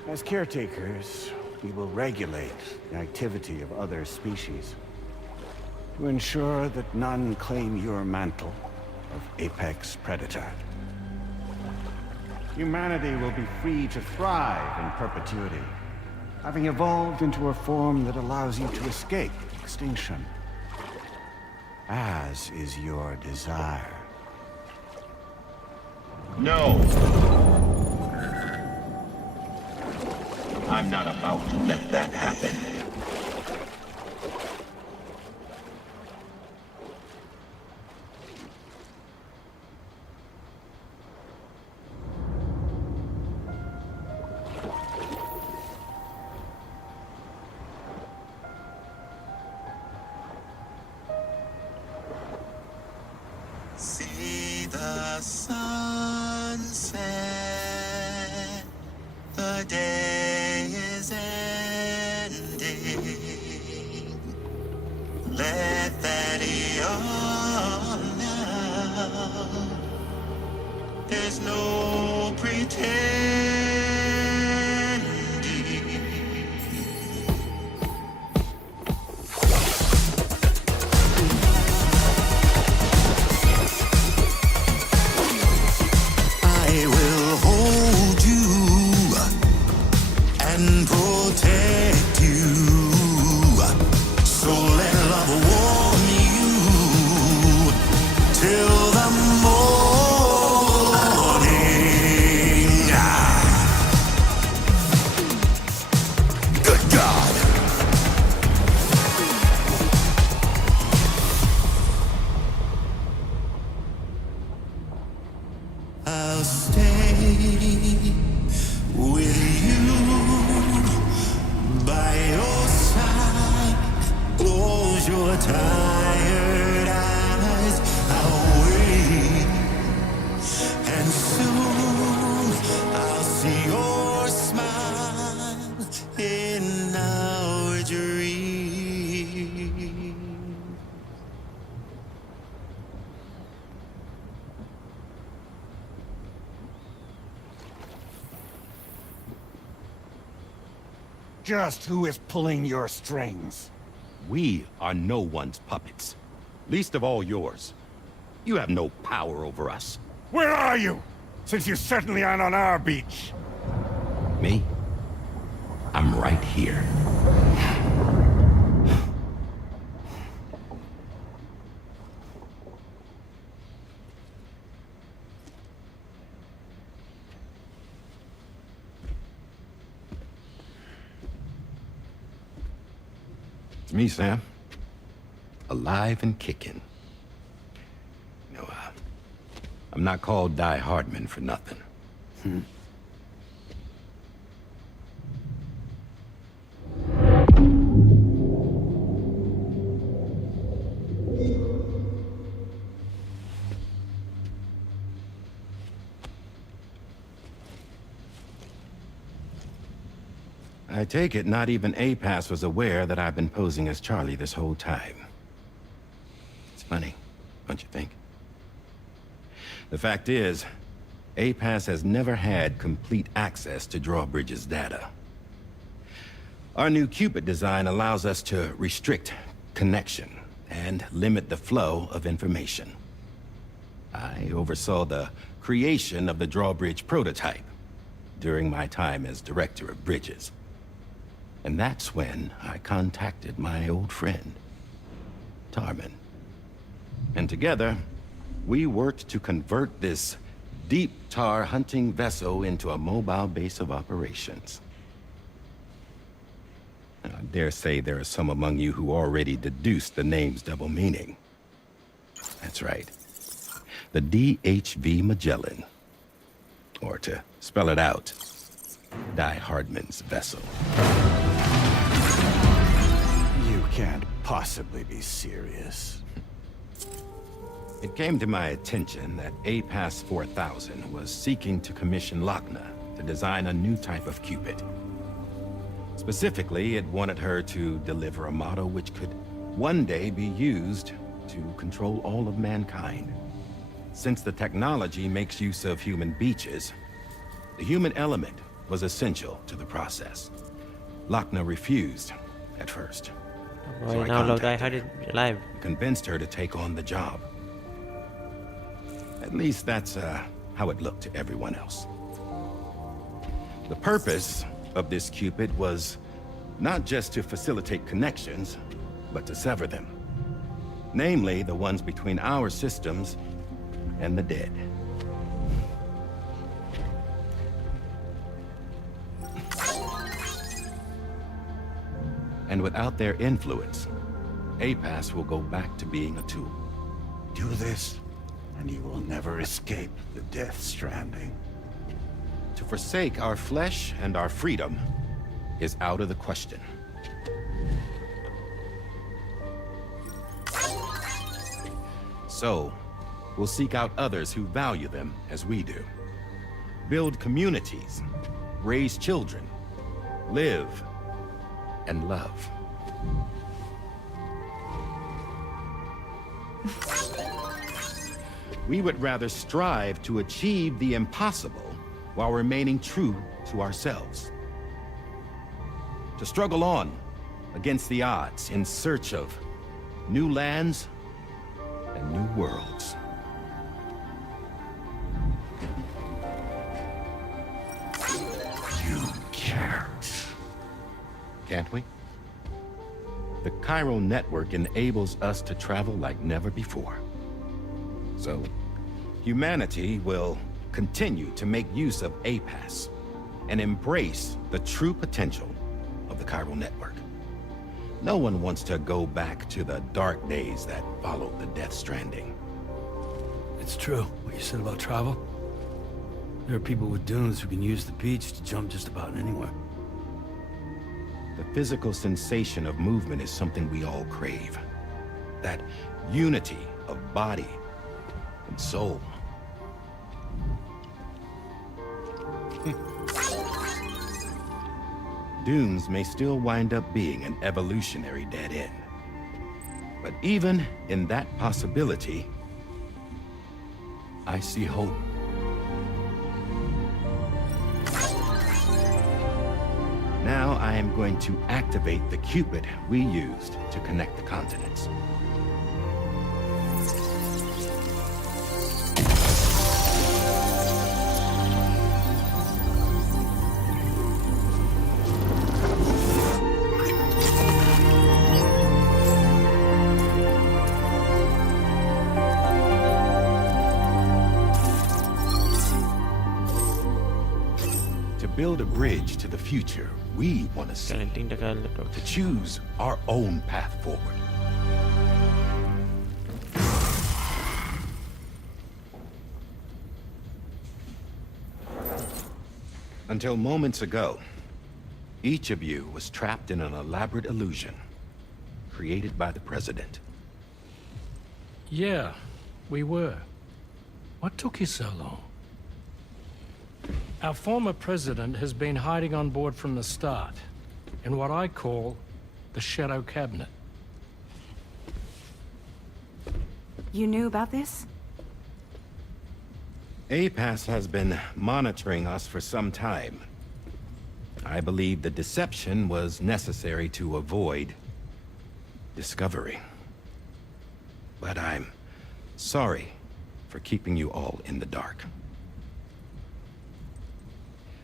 As caretakers, we will regulate the activity of other species to ensure that none claim your mantle of apex predator. Humanity will be free to thrive in perpetuity, having evolved into a form that allows you to escape extinction, as is your desire. No! I'm not about to let that happen. See the sunset, the day is ending. Let that yawn now. There's no pretending. I will hold you and protect you. So let love warm you till the morning. Good God. I'll stay with you by your side. Close your tired eyes. I'll wait, and soon I'll see your smile in our dream. Just who is pulling your strings? We are no one's puppets. Least of all yours. You have no power over us. Where are you? Since you certainly aren't on our beach. Me? I'm right here. It's me, Sam. Alive and kicking. No, I'm not called Die Hardman for nothing. I take it not even APAS was aware that I've been posing as Charlie this whole time. It's funny, don't you think? The fact is, APAS has never had complete access to Drawbridge's data. Our new Cupid design allows us to restrict connection and limit the flow of information. I oversaw the creation of the Drawbridge prototype during my time as Director of Bridges. And that's when I contacted my old friend, Tarman. And together, we worked to convert this deep tar hunting vessel into a mobile base of operations. I dare say there are some among you who already deduced the name's double meaning. That's right. The DHV Magellan. Or to spell it out, Die Hardman's vessel. You can't possibly be serious. It came to my attention that APAS 4000 was seeking to commission Lochna to design a new type of Cupid. Specifically, it wanted her to deliver a model which could one day be used to control all of mankind. Since the technology makes use of human beaches, the human element was essential to the process. Lochna refused at first. So I contacted her, convinced her to take on the job. At least that's how it looked to everyone else. The purpose of this Cupid was not just to facilitate connections, but to sever them. Namely, the ones between our systems and the dead. And without their influence, APAS will go back to being a tool. Do this, and you will never escape the death stranding. To forsake our flesh and our freedom is out of the question. So, we'll seek out others who value them as we do. Build communities, raise children, live, and love. We would rather strive to achieve the impossible while remaining true to ourselves. To struggle on against the odds in search of new lands and new worlds. You can't. Can't we? The Chiral Network enables us to travel like never before. So, humanity will continue to make use of APAS and embrace the true potential of the Chiral Network. No one wants to go back to the dark days that followed the Death Stranding. It's true, what you said about travel. There are people with dunes who can use the beach to jump just about anywhere. The physical sensation of movement is something we all crave. That unity of body and soul. Dunes may still wind up being an evolutionary dead end. But even in that possibility, I see hope. Now I am going to activate the Cupid we used to connect the continents. Build a bridge to the future we want to see. To choose our own path forward. Until moments ago, each of you was trapped in an elaborate illusion created by the President. Yeah, we were. What took you so long? Our former president has been hiding on board from the start. in what I call the Shadow Cabinet. You knew about this? APAS has been monitoring us for some time. I believe the deception was necessary to avoid discovery. But I'm sorry for keeping you all in the dark.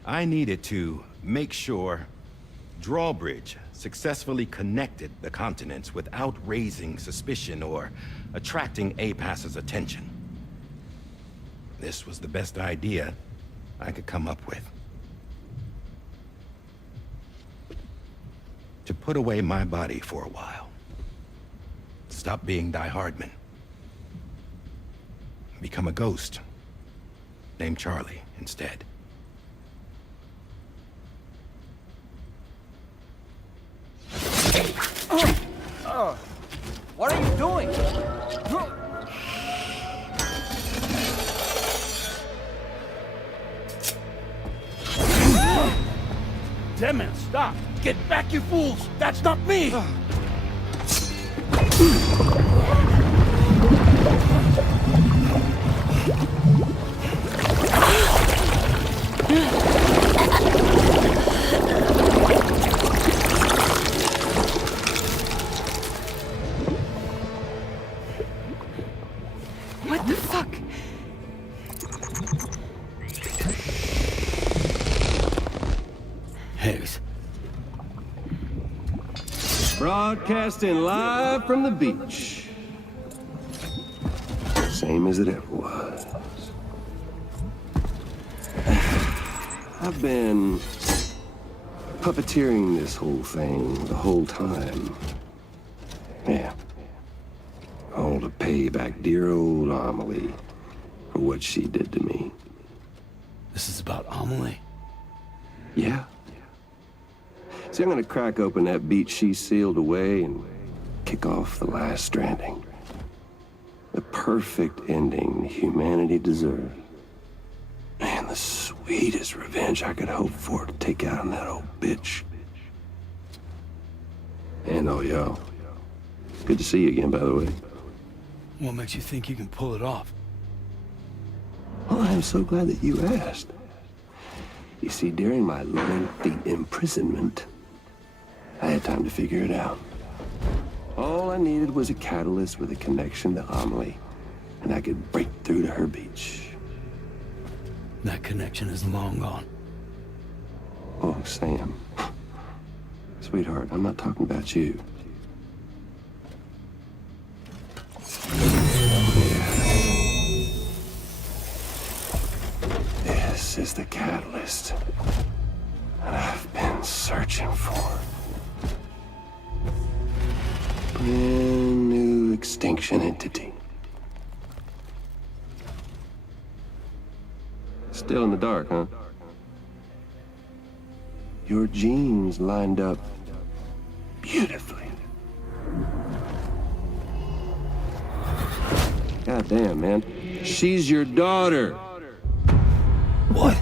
I needed to make sure Drawbridge successfully connected the continents without raising suspicion or attracting APAS's attention. This was the best idea I could come up with. To put away my body for a while. Stop being Die Hardman. Become a ghost. Named Charlie instead. What are you doing? Damn it, stop! Get back, you fools! That's not me! What the fuck? Higgs. Broadcasting live from the beach. Same as it ever was. I've been puppeteering this whole thing the whole time. Yeah. All to pay back dear old Amelie for what she did to me. This is about Amelie? Yeah. See, I'm gonna crack open that beach she sealed away and kick off the last Stranding. The perfect ending humanity deserves. Man, the sweetest revenge I could hope for to take out on that old bitch. And oh, yo. Good to see you again, by the way. What makes you think you can pull it off? Well, I'm so glad that you asked. You see, during my lengthy imprisonment, I had time to figure it out. All I needed was a catalyst with a connection to Amelie, and I could break through to her beach. That connection is long gone. Oh, Sam. Sweetheart, I'm not talking about you. This is the catalyst that I've been searching for. Brand new extinction entity. Still in the dark, huh? Your genes lined up beautifully. God damn, man. She's your daughter. What?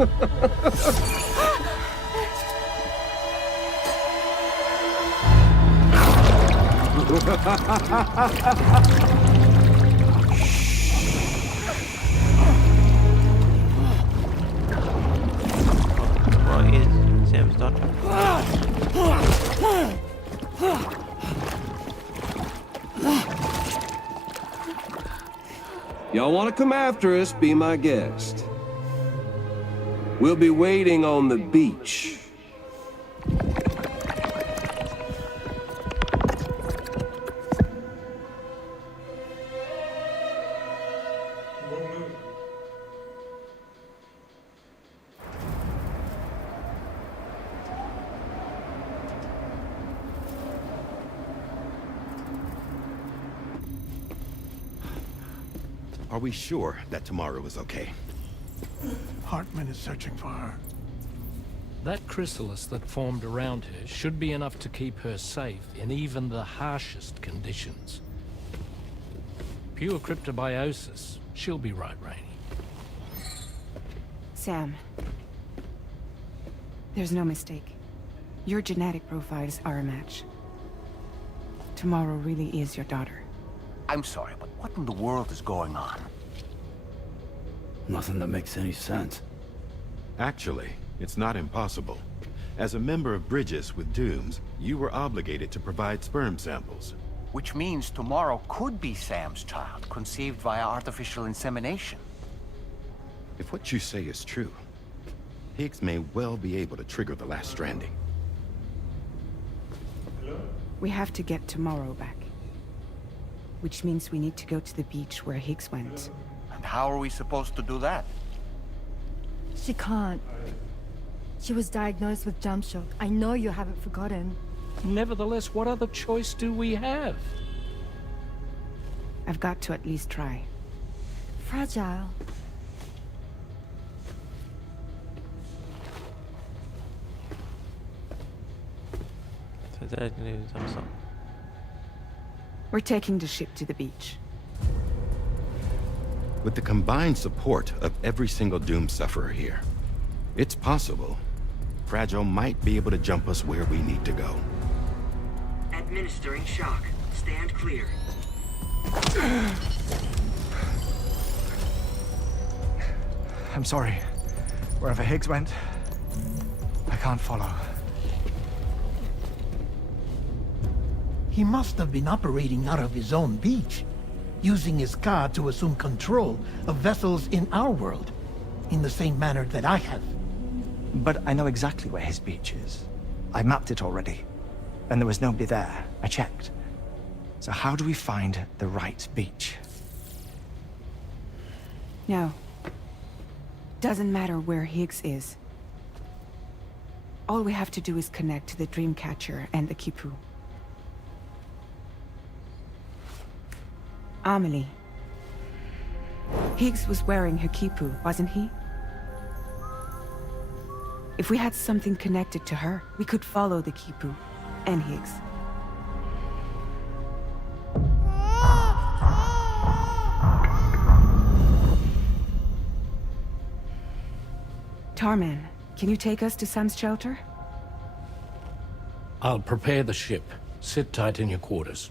What is Sam's daughter? Y'all want to come after us, be my guest. We'll be waiting on the beach. Are we sure that tomorrow is okay? Hartman is searching for her. That chrysalis that formed around her should be enough to keep her safe in even the harshest conditions. Pure cryptobiosis. She'll be right, Rainey. Sam. There's no mistake. Your genetic profiles are a match. Tomorrow really is your daughter. I'm sorry, but what in the world is going on? Nothing that makes any sense. Actually, it's not impossible. As a member of Bridges with Dooms, you were obligated to provide sperm samples. Which means tomorrow could be Sam's child, conceived via artificial insemination. If what you say is true, Higgs may well be able to trigger the last Stranding. We have to get Tomorrow back. Which means we need to go to the beach where Higgs went. And how are we supposed to do that? She can't. She was diagnosed with jump shock. I know you haven't forgotten. Nevertheless, what other choice do we have? I've got to at least try. Fragile. We're taking the ship to the beach. With the combined support of every single Doom sufferer here, it's possible Fragile might be able to jump us where we need to go. Administering shock. Stand clear. I'm sorry. Wherever Higgs went, I can't follow. He must have been operating out of his own beach, using his car to assume control of vessels in our world, in the same manner that I have. But I know exactly where his beach is. I mapped it already, and there was nobody there. I checked. So how do we find the right beach? No. Doesn't matter where Higgs is. All we have to do is connect to the Dreamcatcher and the Kipu. Amelie. Higgs was wearing her Kipu, wasn't he? If we had something connected to her, we could follow the Kipu and Higgs. Tarman, can you take us to Sam's shelter? I'll prepare the ship. Sit tight in your quarters.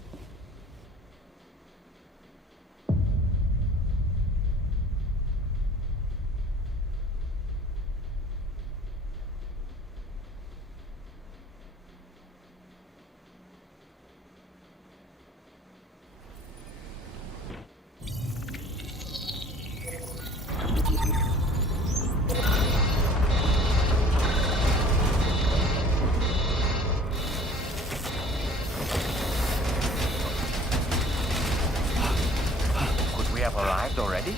Arrived already?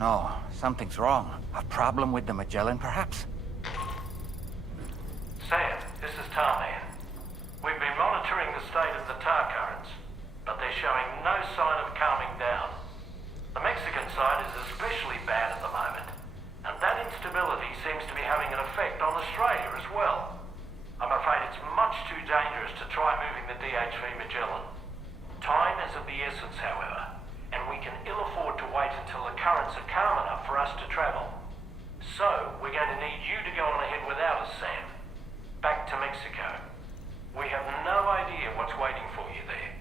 No, something's wrong. A problem with the Magellan, perhaps? Sam, this is Tarman. We've been monitoring the state of the tar currents, but they're showing no sign of calming down. The Mexican side is especially bad at the moment, and that instability seems to be having an effect on Australia as well. I'm afraid it's much too dangerous to try moving the DHV Magellan. Time is of the essence, however, and we can ill afford to wait until the currents are calm enough for us to travel. So, we're going to need you to go on ahead without us, Sam. Back to Mexico. We have no idea what's waiting for you there,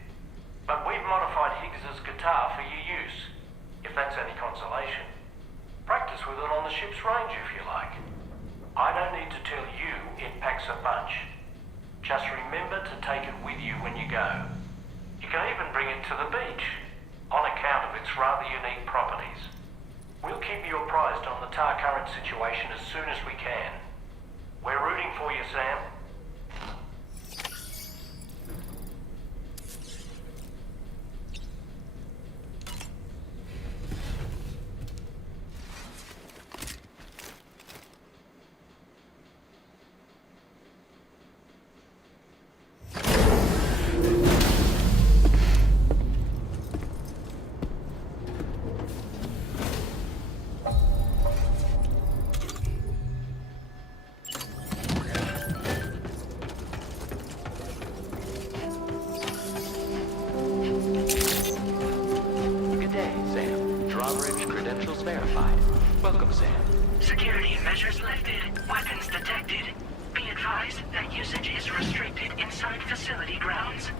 but we've modified Higgs's guitar for your use. If that's any consolation. Practice with it on the ship's range if you like. I don't need to tell you it packs a punch. Just remember to take it with you when you go. You can even bring it to the beach, on account of its rather unique properties. We'll keep you apprised on the tar current situation as soon as we can. We're rooting for you, Sam. Sam. Security measures lifted. Weapons detected. Be advised that usage is restricted inside facility grounds.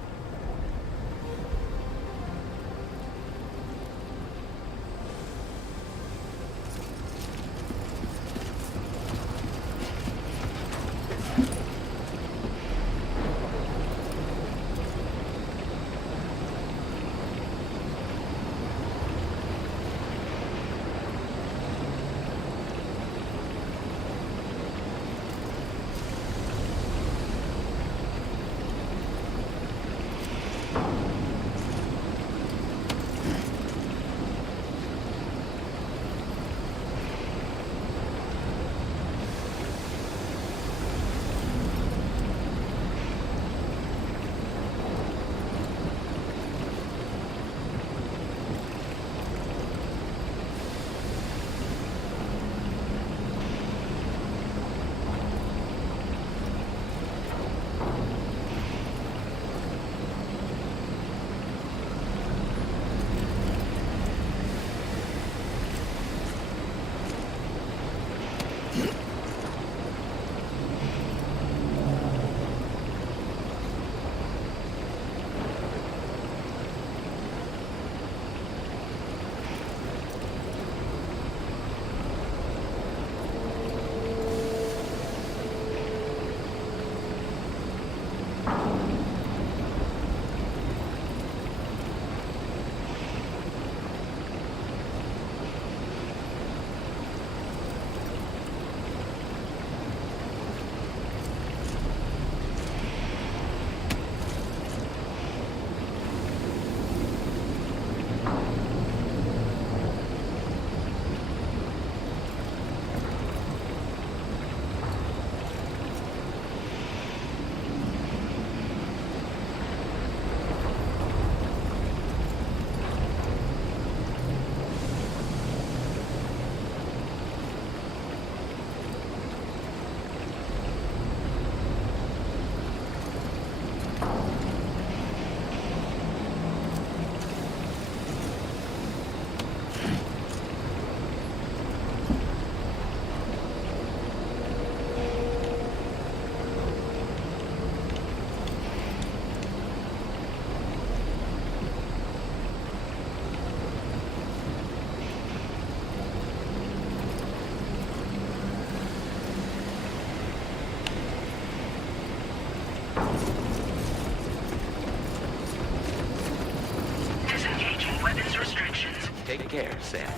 Take care, Sam.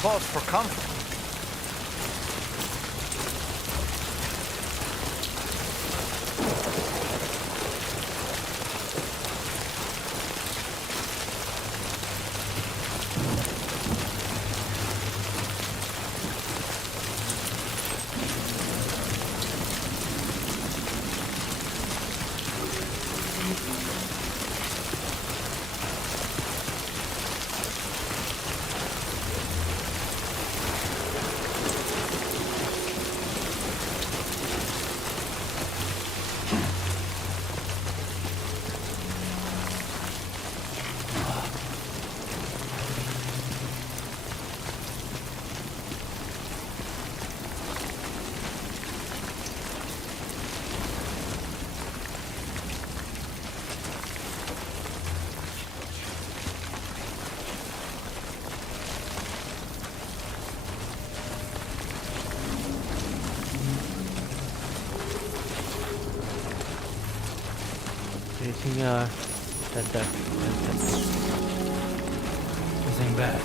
close for comfort. Anything that nothing bad.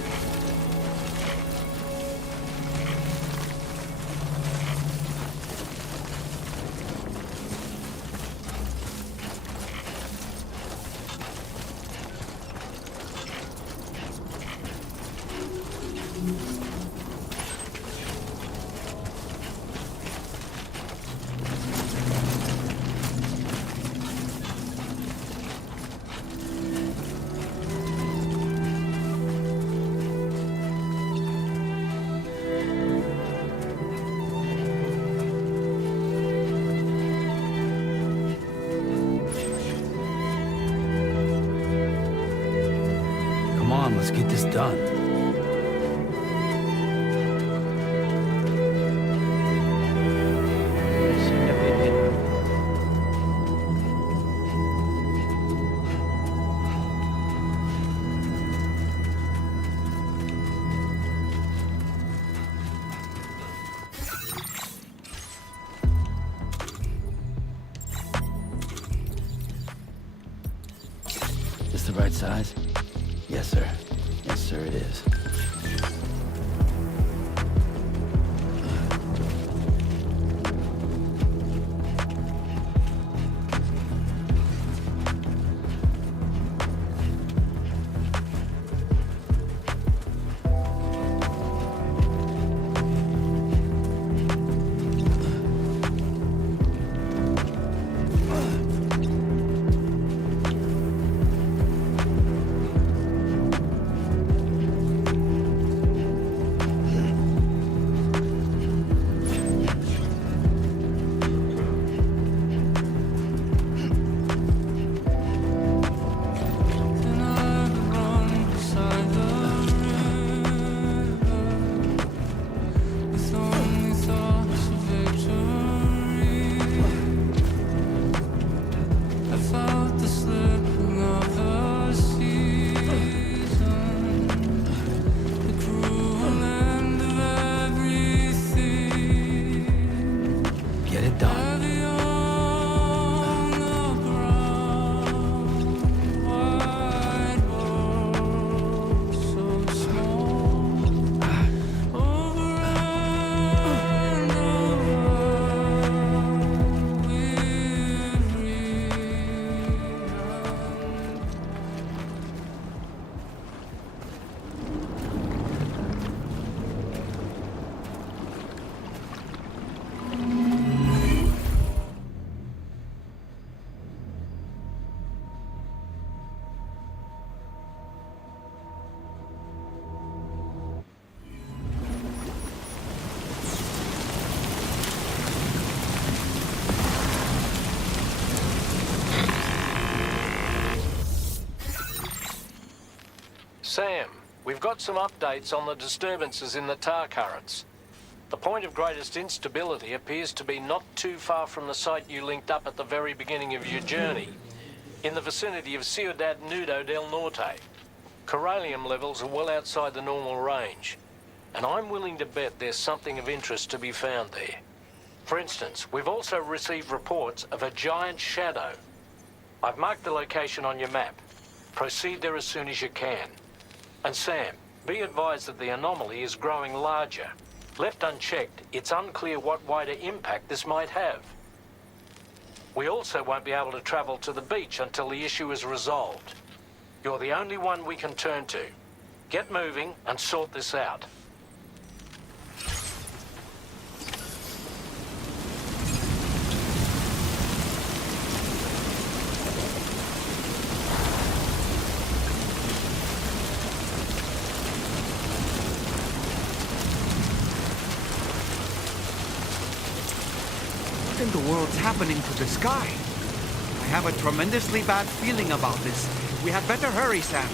Come on, let's get this done. This the right size? Yes, sir. Yes, sir, it is. Sam, we've got some updates on the disturbances in the tar currents. The point of greatest instability appears to be not too far from the site you linked up at the very beginning of your journey, in the vicinity of Ciudad Nudo del Norte. Corallium levels are well outside the normal range, and I'm willing to bet there's something of interest to be found there. For instance, we've also received reports of a giant shadow. I've marked the location on your map. Proceed there as soon as you can. And Sam, Be advised that the anomaly is growing larger. Left unchecked, it's unclear what wider impact this might have. We also won't be able to travel to the beach until the issue is resolved. You're the only one we can turn to. Get moving and sort this out. What in the world's happening to the sky? I have a tremendously bad feeling about this. We had better hurry, Sam.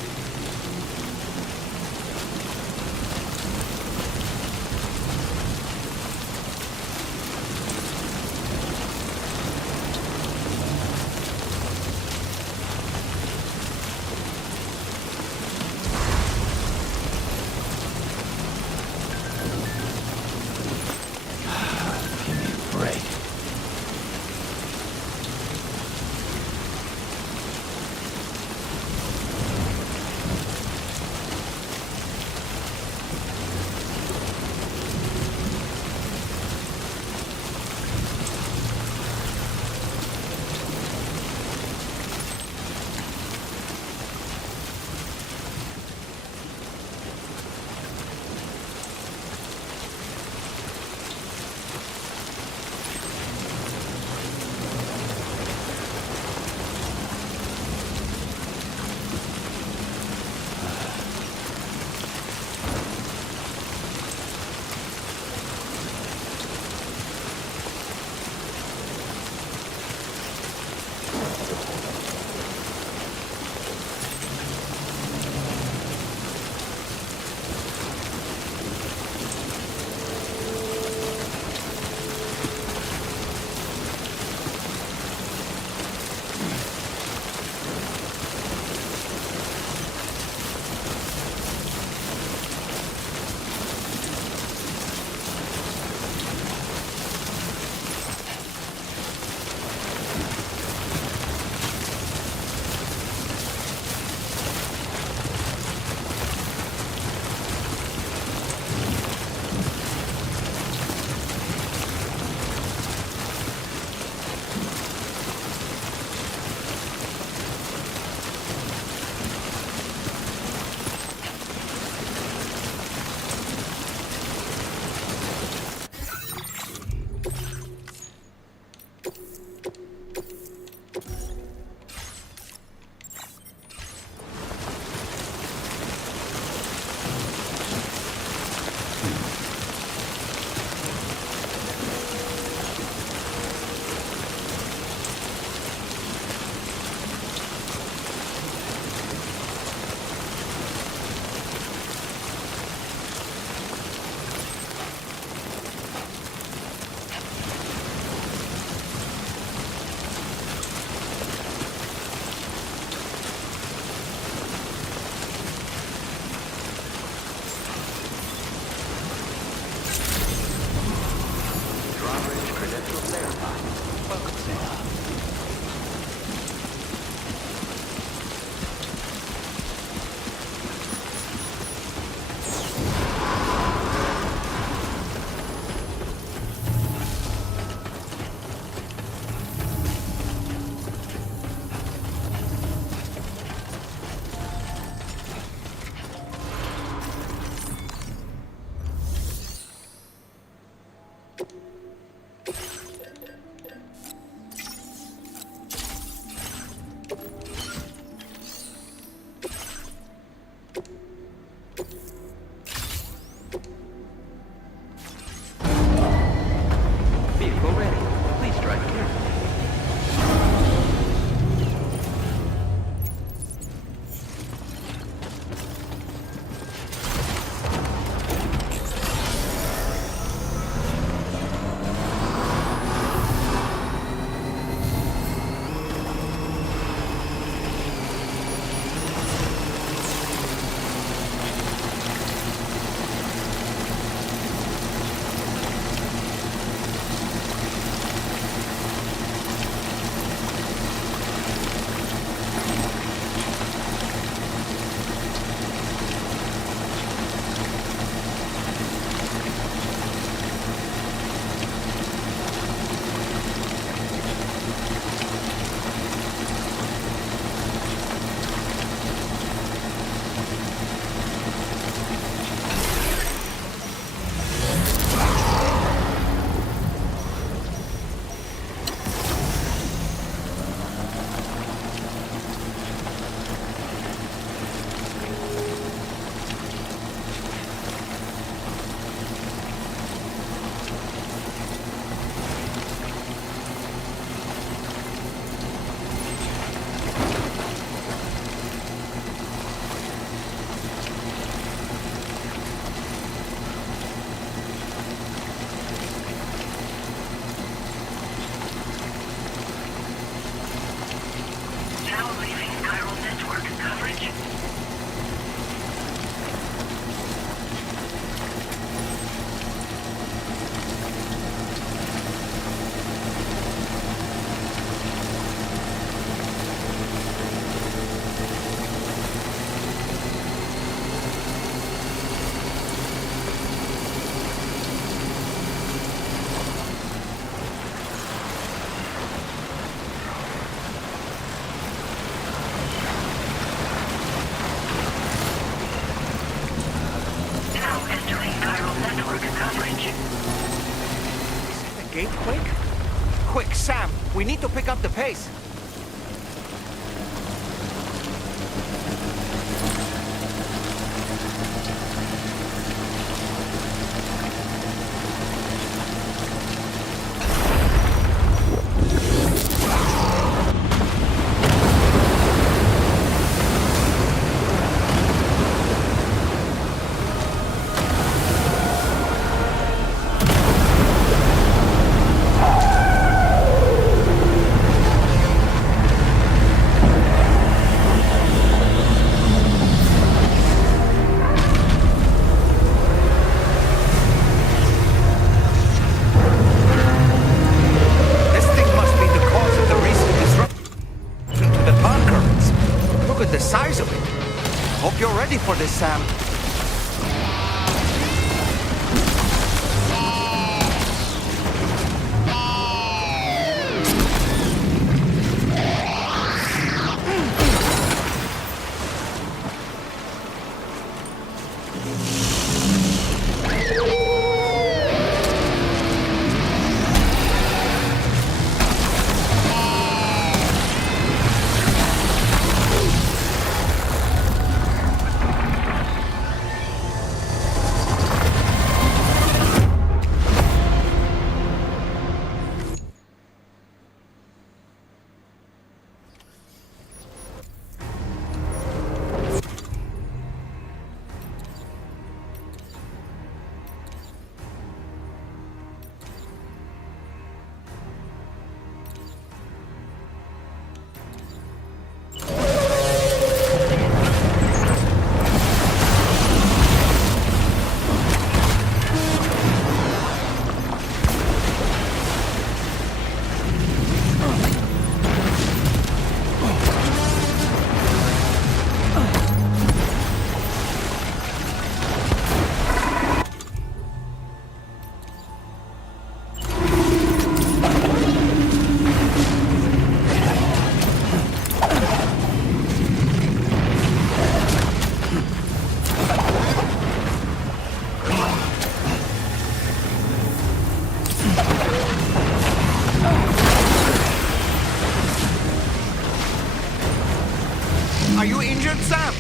escape quick? Quick, Sam, we need to pick up the pace. For this, Sam. Are you injured, Sam?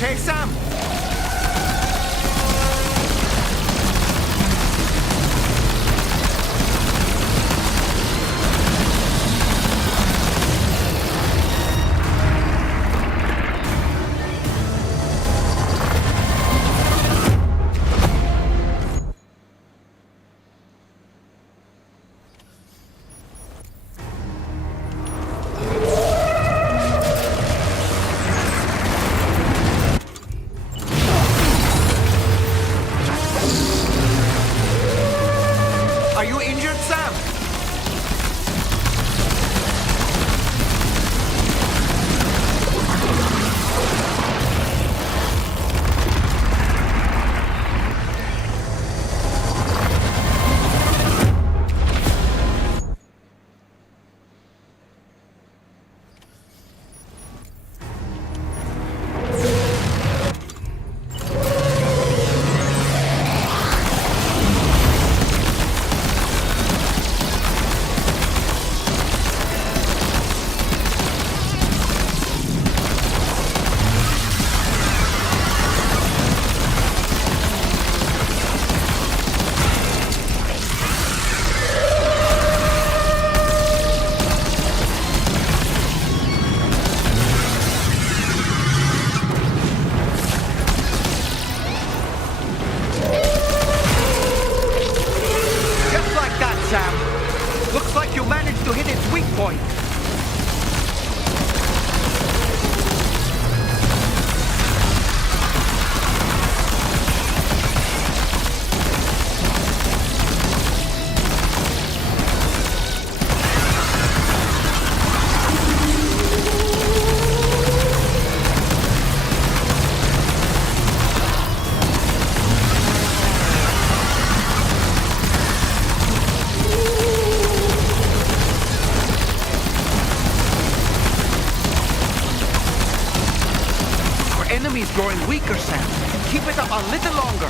Okay, Sam? enemy's growing weaker, Sam. Keep it up a little longer.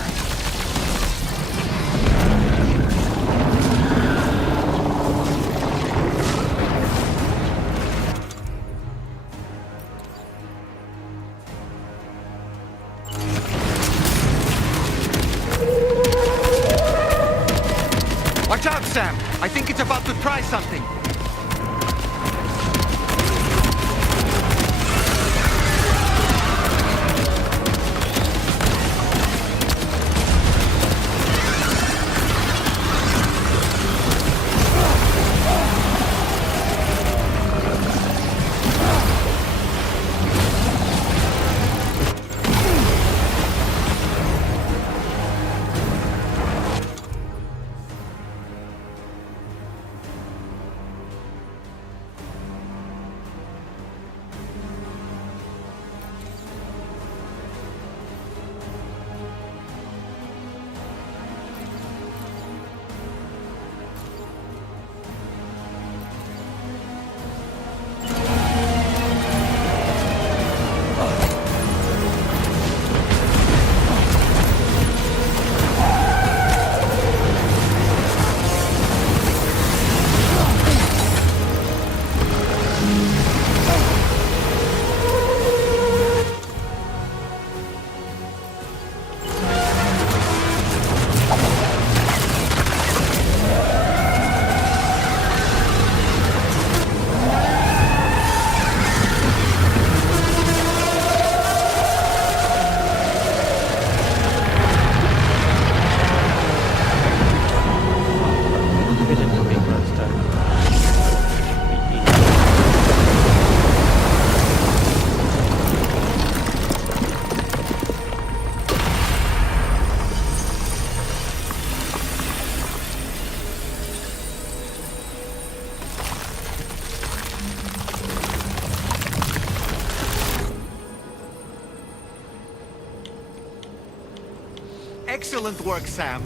Watch out, Sam. I think it's about to try something. Excellent work, Sam.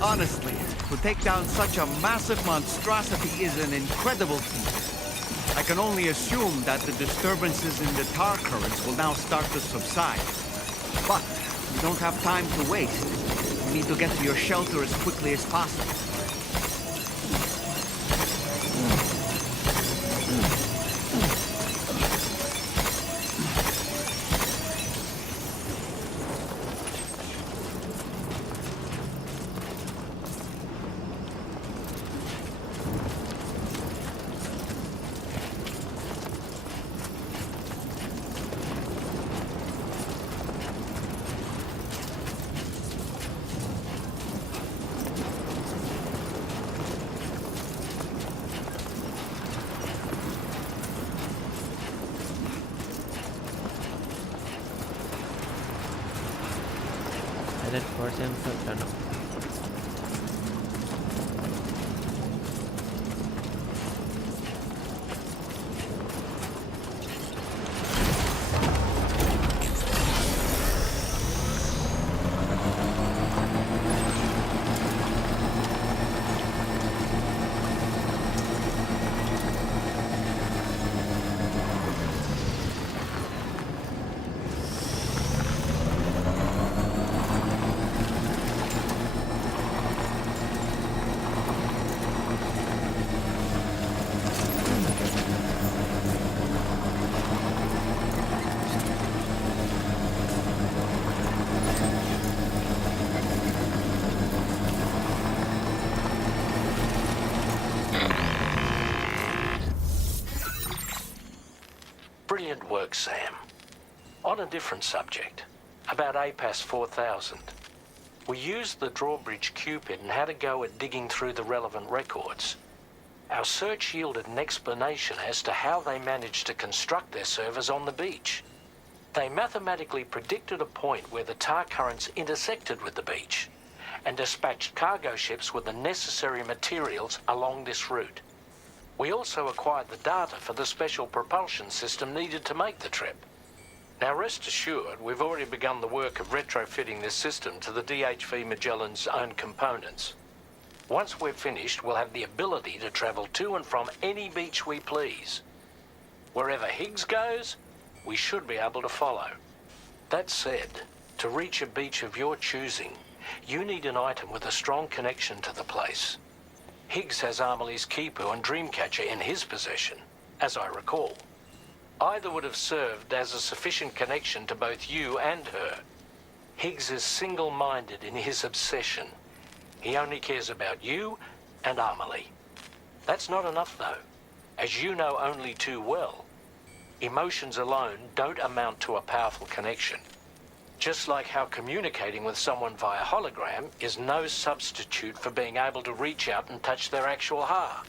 Honestly, to take down such a massive monstrosity is an incredible feat. I can only assume that the disturbances in the tar currents will now start to subside. But we don't have time to waste. We need to get to your shelter as quickly as possible. Headed for Central Tunnel. Brilliant work, Sam. On a different subject, about APAS 4000. We used the drawbridge Cupid and had a go at digging through the relevant records. Our search yielded an explanation as to how they managed to construct their servers on the beach. They mathematically predicted a point where the tar currents intersected with the beach and dispatched cargo ships with the necessary materials along this route. We also acquired the data for the special propulsion system needed to make the trip. Now rest assured, we've already begun the work of retrofitting this system to the DHV Magellan's own components. Once we're finished, we'll have the ability to travel to and from any beach we please. Wherever Higgs goes, we should be able to follow. That said, to reach a beach of your choosing, you need an item with a strong connection to the place. Higgs has Amelie's Kipu and Dreamcatcher in his possession, as I recall. Either would have served as a sufficient connection to both you and her. Higgs is single-minded in his obsession. He only cares about you and Amelie. That's not enough, though. As you know only too well, emotions alone don't amount to a powerful connection. Just like how communicating with someone via hologram is no substitute for being able to reach out and touch their actual heart.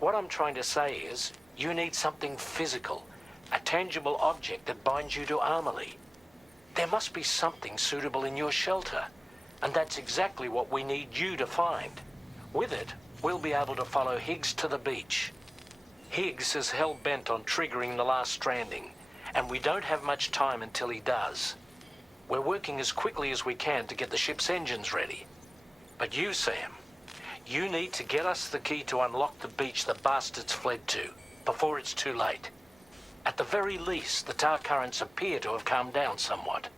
What I'm trying to say is, you need something physical, a tangible object that binds you to Amelie. There must be something suitable in your shelter, and that's exactly what we need you to find. With it, we'll be able to follow Higgs to the beach. Higgs is hell-bent on triggering the last stranding, and we don't have much time until he does. We're working as quickly as we can to get the ship's engines ready. But you, Sam, you need to get us the key to unlock the beach the bastards fled to, before it's too late. At the very least, the tar currents appear to have calmed down somewhat.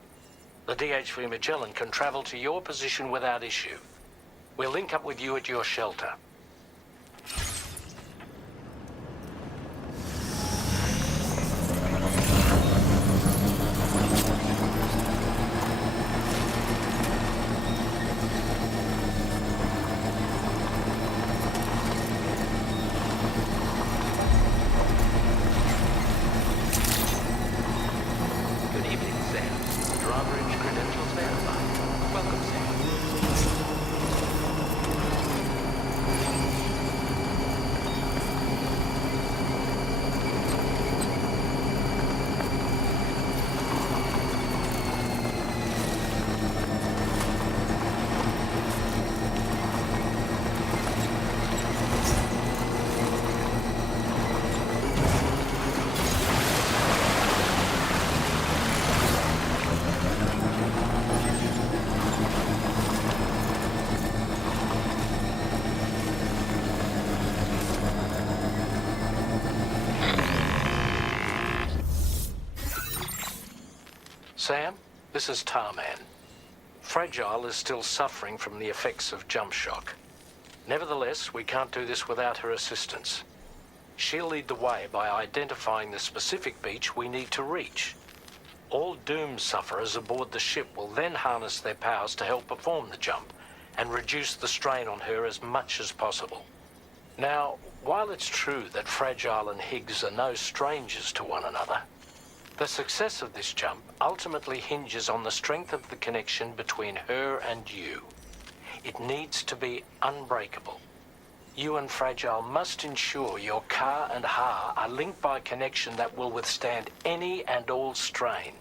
The DHV Magellan can travel to your position without issue. We'll link up with you at your shelter. Good evening, Sam. Drawbridge credentials verified. Welcome, Sam. Sam, this is Tarman. Fragile is still suffering from the effects of jump shock. Nevertheless, we can't do this without her assistance. She'll lead the way by identifying the specific beach we need to reach. All doom sufferers aboard the ship will then harness their powers to help perform the jump and reduce the strain on her as much as possible. Now, while it's true that Fragile and Higgs are no strangers to one another, the success of this jump ultimately hinges on the strength of the connection between her and you. It needs to be unbreakable. You and Fragile must ensure your Ka and Ha are linked by a connection that will withstand any and all strain.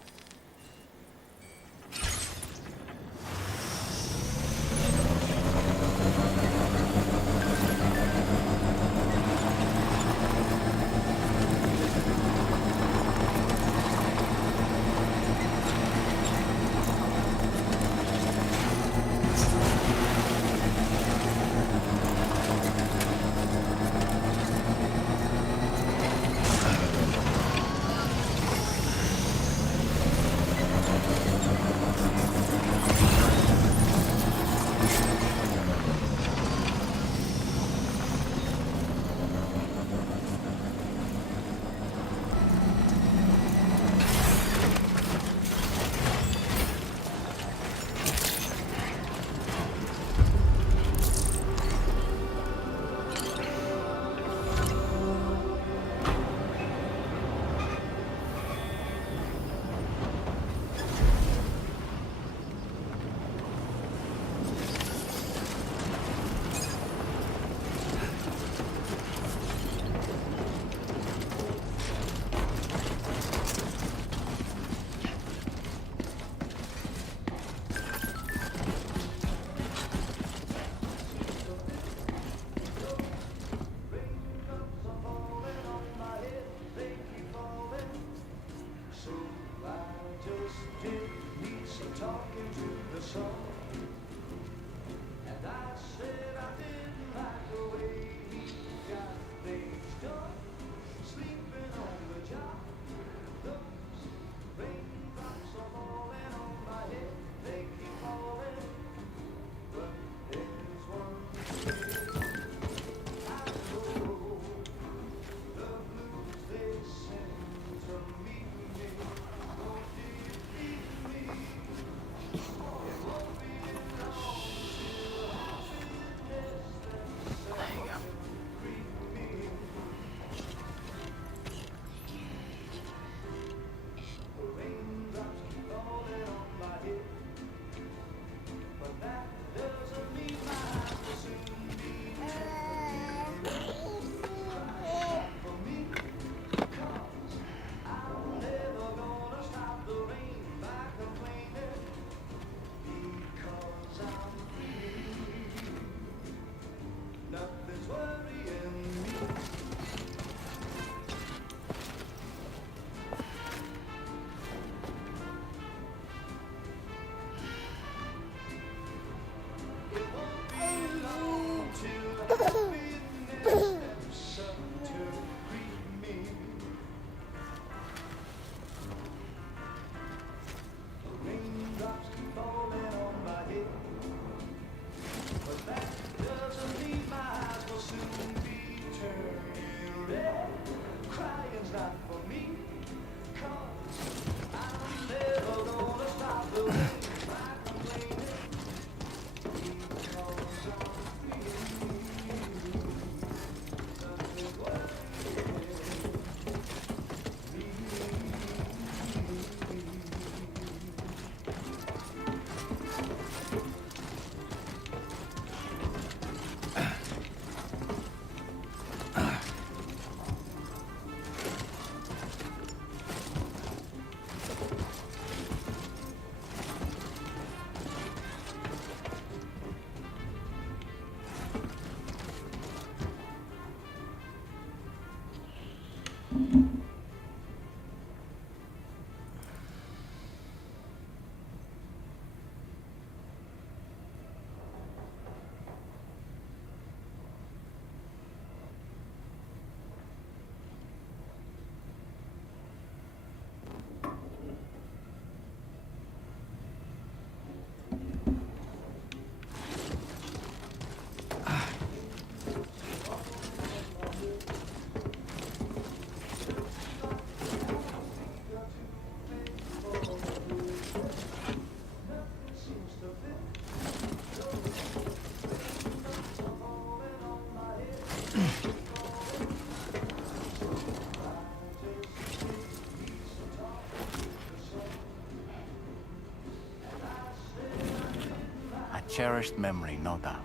cherished memory, no doubt.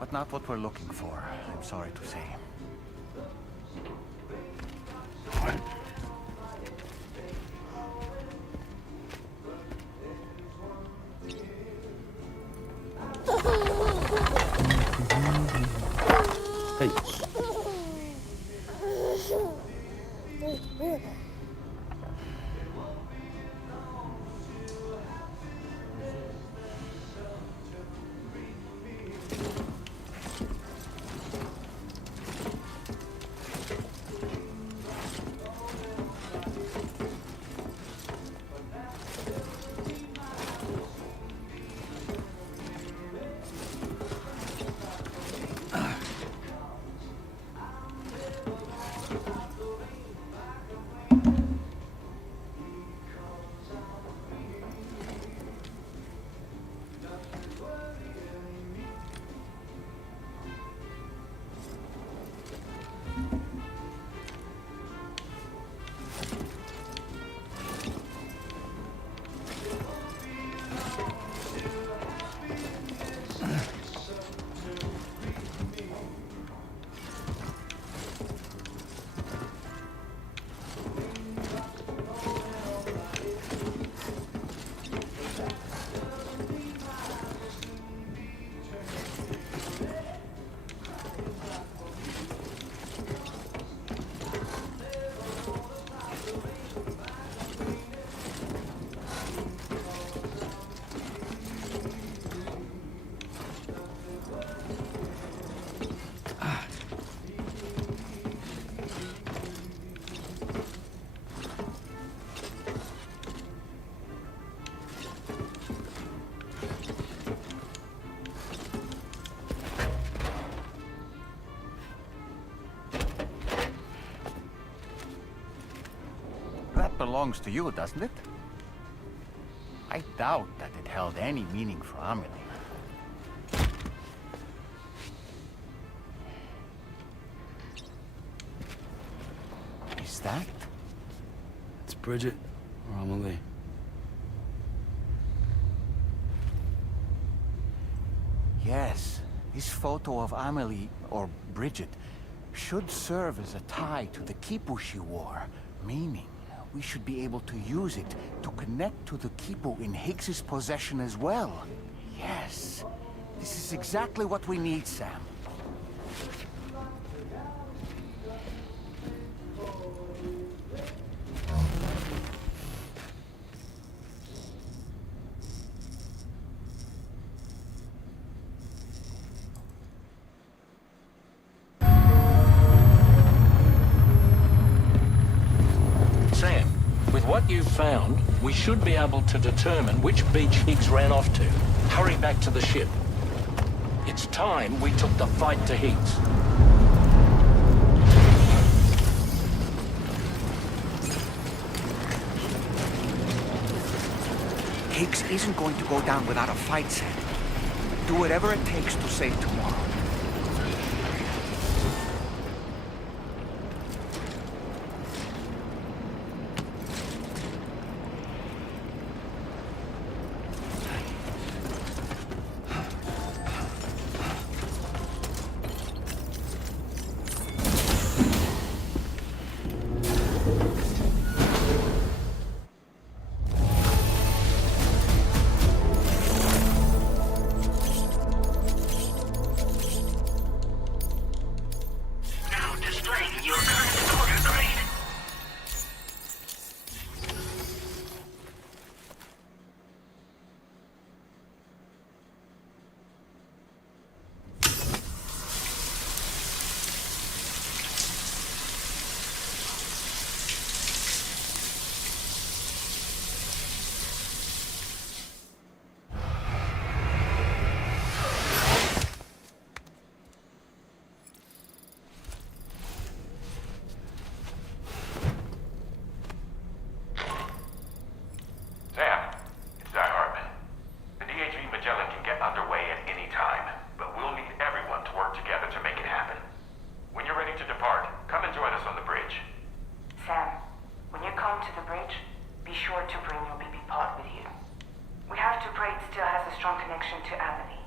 But not what we're looking for, I'm sorry to say. Hey. That belongs to you, doesn't it? I doubt that it held any meaning for Amelie. Is that? It's Bridget or Amelie. Yes, this photo of Amelie, or Bridget, should serve as a tie to the quipu she wore, meaning we should be able to use it to connect to the quipu in Higgs's possession as well. Yes, this is exactly what we need, Sam. Sam, with what you've found, we should be able to determine which beach Higgs ran off to. Hurry back to the ship. It's time we took the fight to Higgs. Higgs isn't going to go down without a fight, Sam. Do whatever it takes to save tomorrow. connection to Amity.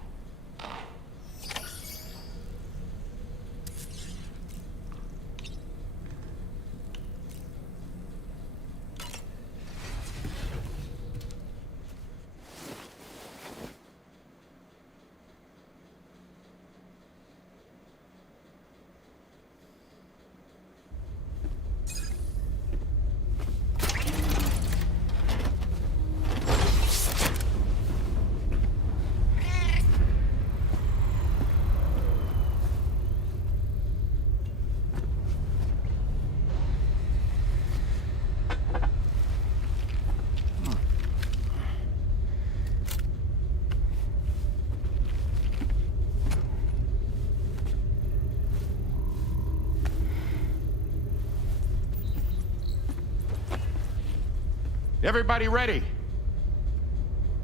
Everybody ready?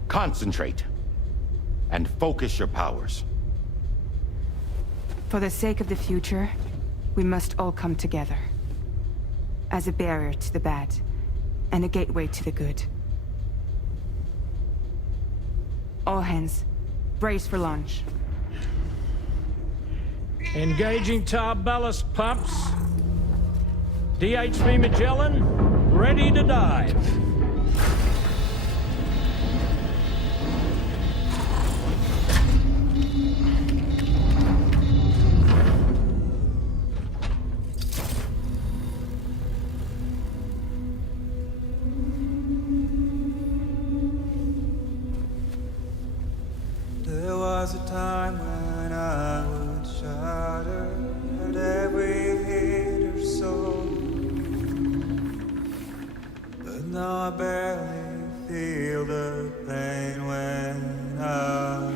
Concentrate. And focus your powers. For the sake of the future, we must all come together. As a barrier to the bad, and a gateway to the good. All hands, brace for launch. Engaging tar ballast pumps. DHV Magellan, ready to dive. There was a time when I would shudder at every hit or soul, but now I barely feel the pain when I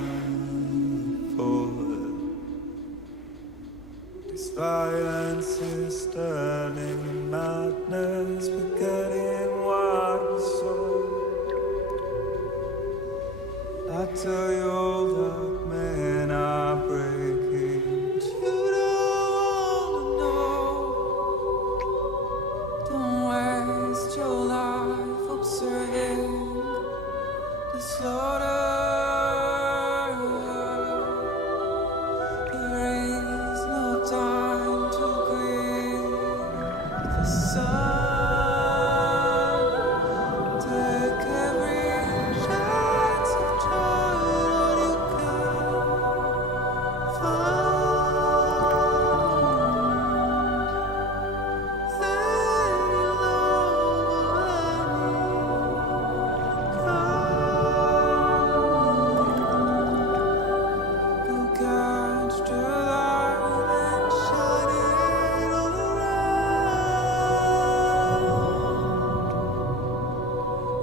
fall. This violence is turning madness, forgetting what we saw. I tell you all that men are breaking, but you don't know. Don't waste your life observing the slaughter. There is no time to grieve the sun. Take every chance of trying all you can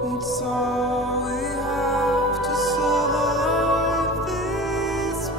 It's all we have to survive this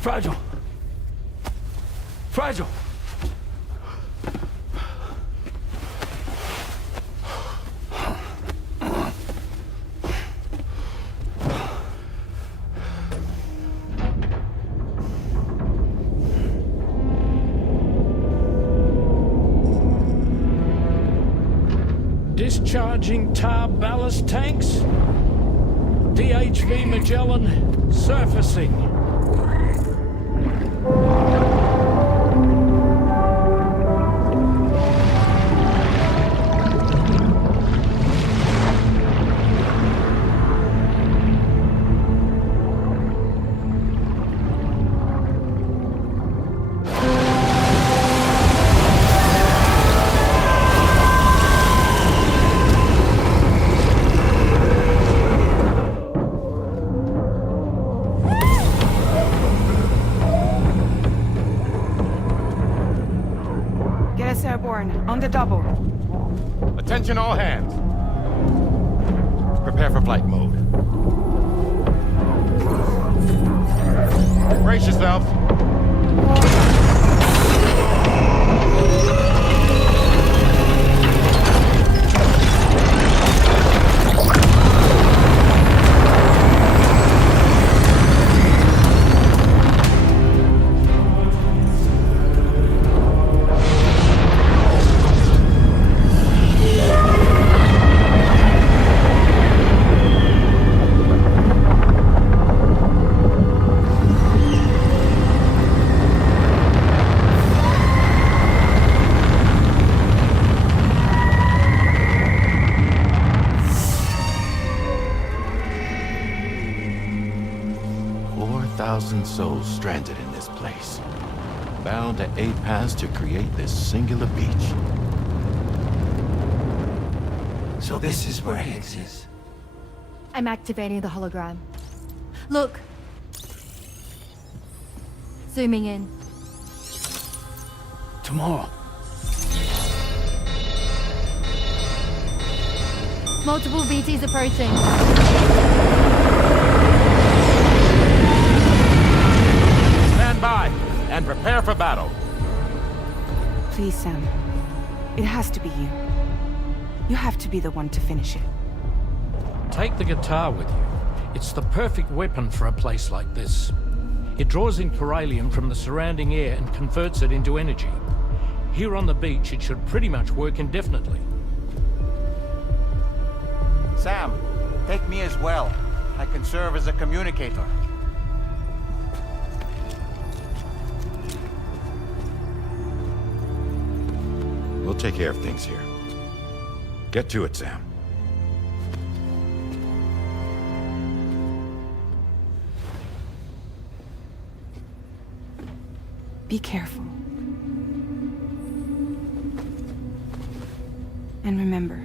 Fragile. Fragile. Discharging tar ballast tanks. DHV Magellan surfacing. U.S. Airborne, on the double. Attention all hands. Prepare for flight mode. Brace yourselves. Souls stranded in this place, bound to a pass to create this singular beach. So this is where Higgs is. I'm activating the hologram. Look. Zooming in. Tomorrow. Multiple BTs approaching. Stand by and prepare for battle. Please, Sam. It has to be you. You have to be the one to finish it. Take the guitar with you. It's the perfect weapon for a place like this. It draws in chiralium from the surrounding air and converts it into energy. Here on the beach, it should pretty much work indefinitely. Sam, take me as well. I can serve as a communicator. We'll take care of things here. Get to it, Sam. Be careful. And remember,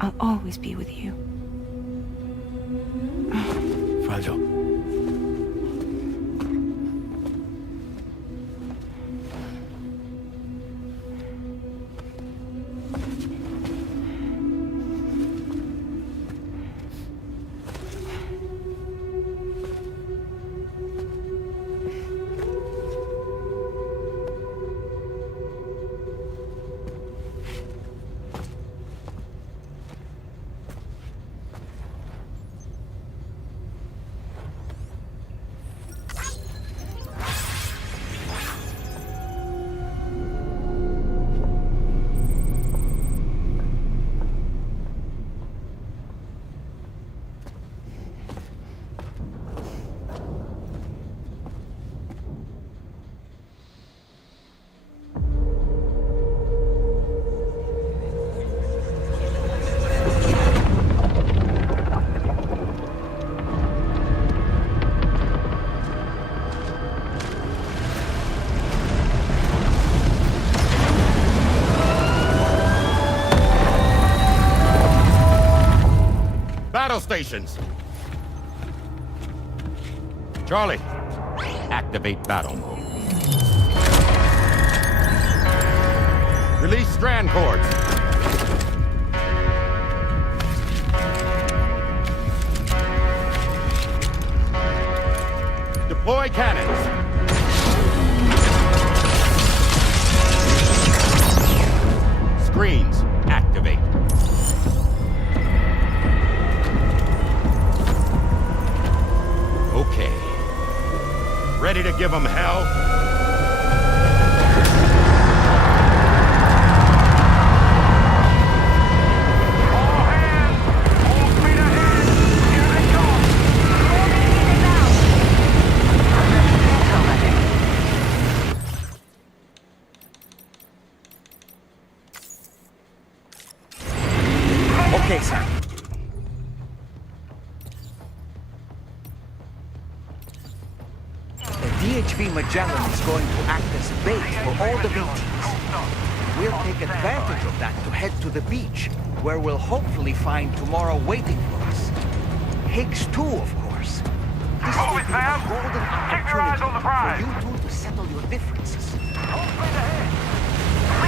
I'll always be with you. Fragile. Battle stations. Charlie, activate battle mode. Release strand cords. Deploy cannons. Screens, activate. Okay. Ready to give them hell? Okay, sir. DHV Magellan is going to act as bait for all the BTs. We'll take advantage of that to head to the beach, where we'll hopefully find tomorrow waiting for us. Higgs too, of course. This will be a golden opportunity for you two to settle your differences. Full speed ahead.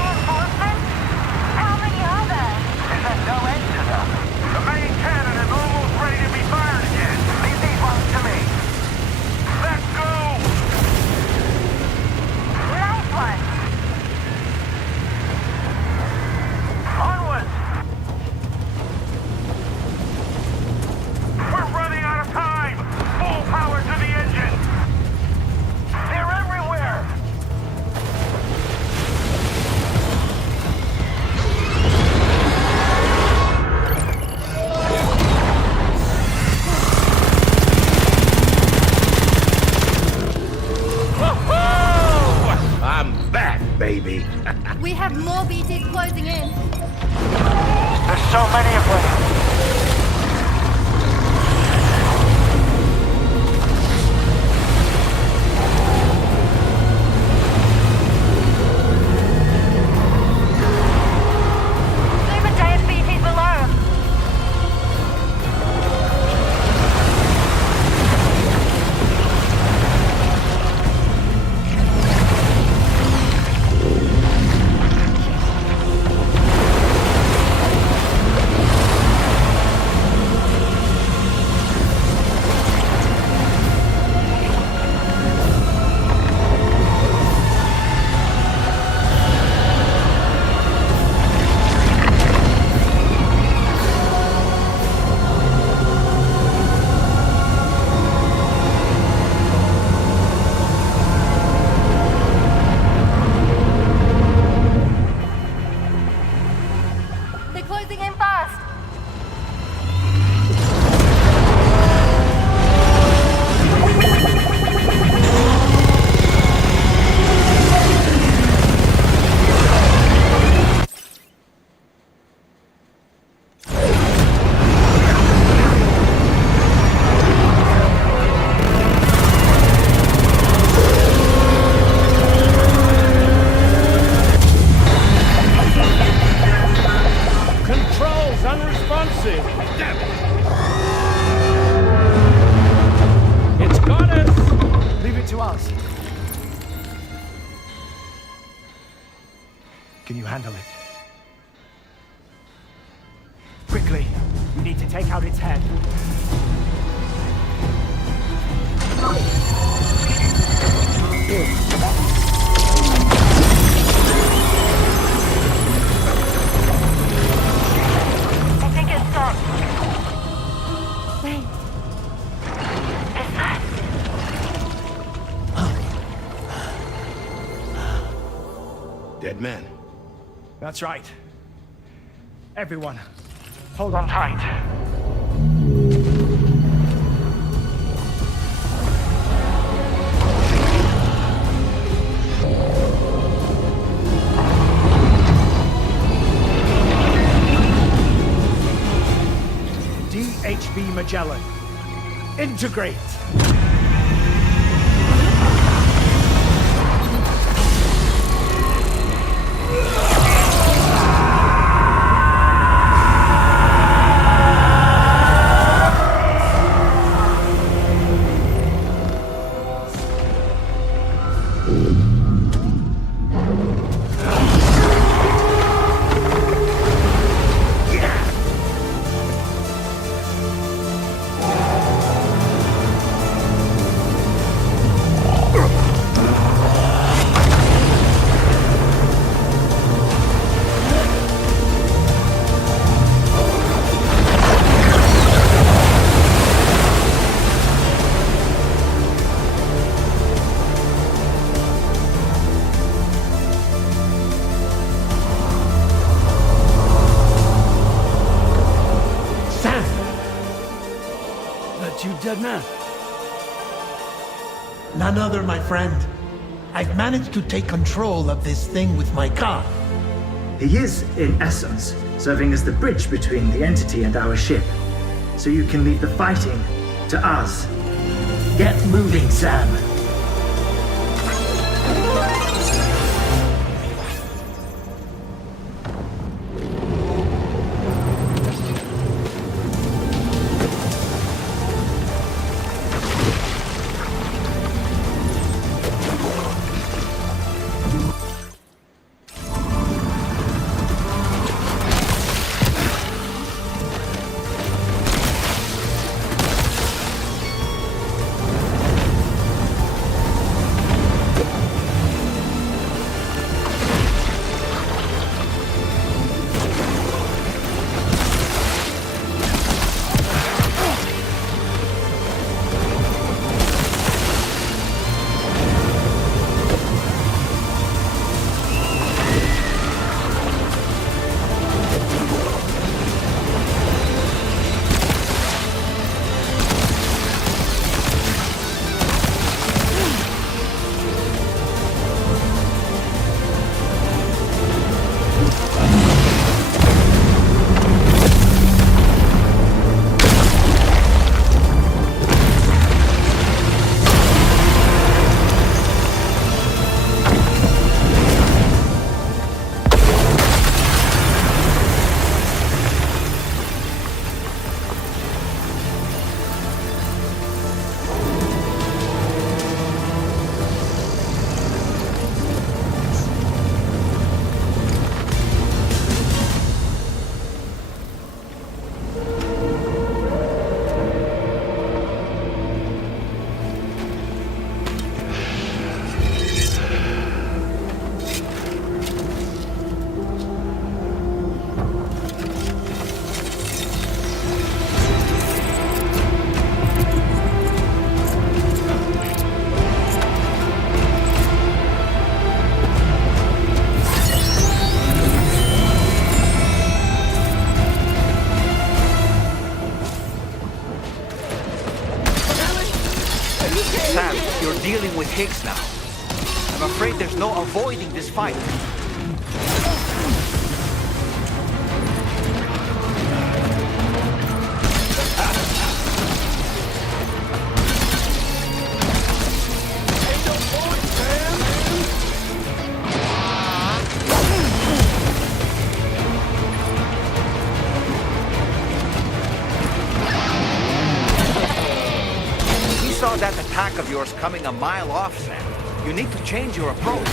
We have more BTs closing in. There's so many of them. Super giant BTs below. They're closing in fast. Controls unresponsive. Damn it. It's got us. Leave it to us. Can you handle it? Quickly, we need to take out its head. I think it stopped. Wait. It's that. Dead man. That's right. Everyone, hold on tight. DHV Magellan. Integrate! You dead man? None other, my friend. I've managed to take control of this thing with my car. He is, in essence, serving as the bridge between the entity and our ship. So you can leave the fighting to us. Get moving, Sam. kicks now. I'm afraid there's no avoiding this fight. That attack of yours coming a mile off, Sam. You need to change your approach.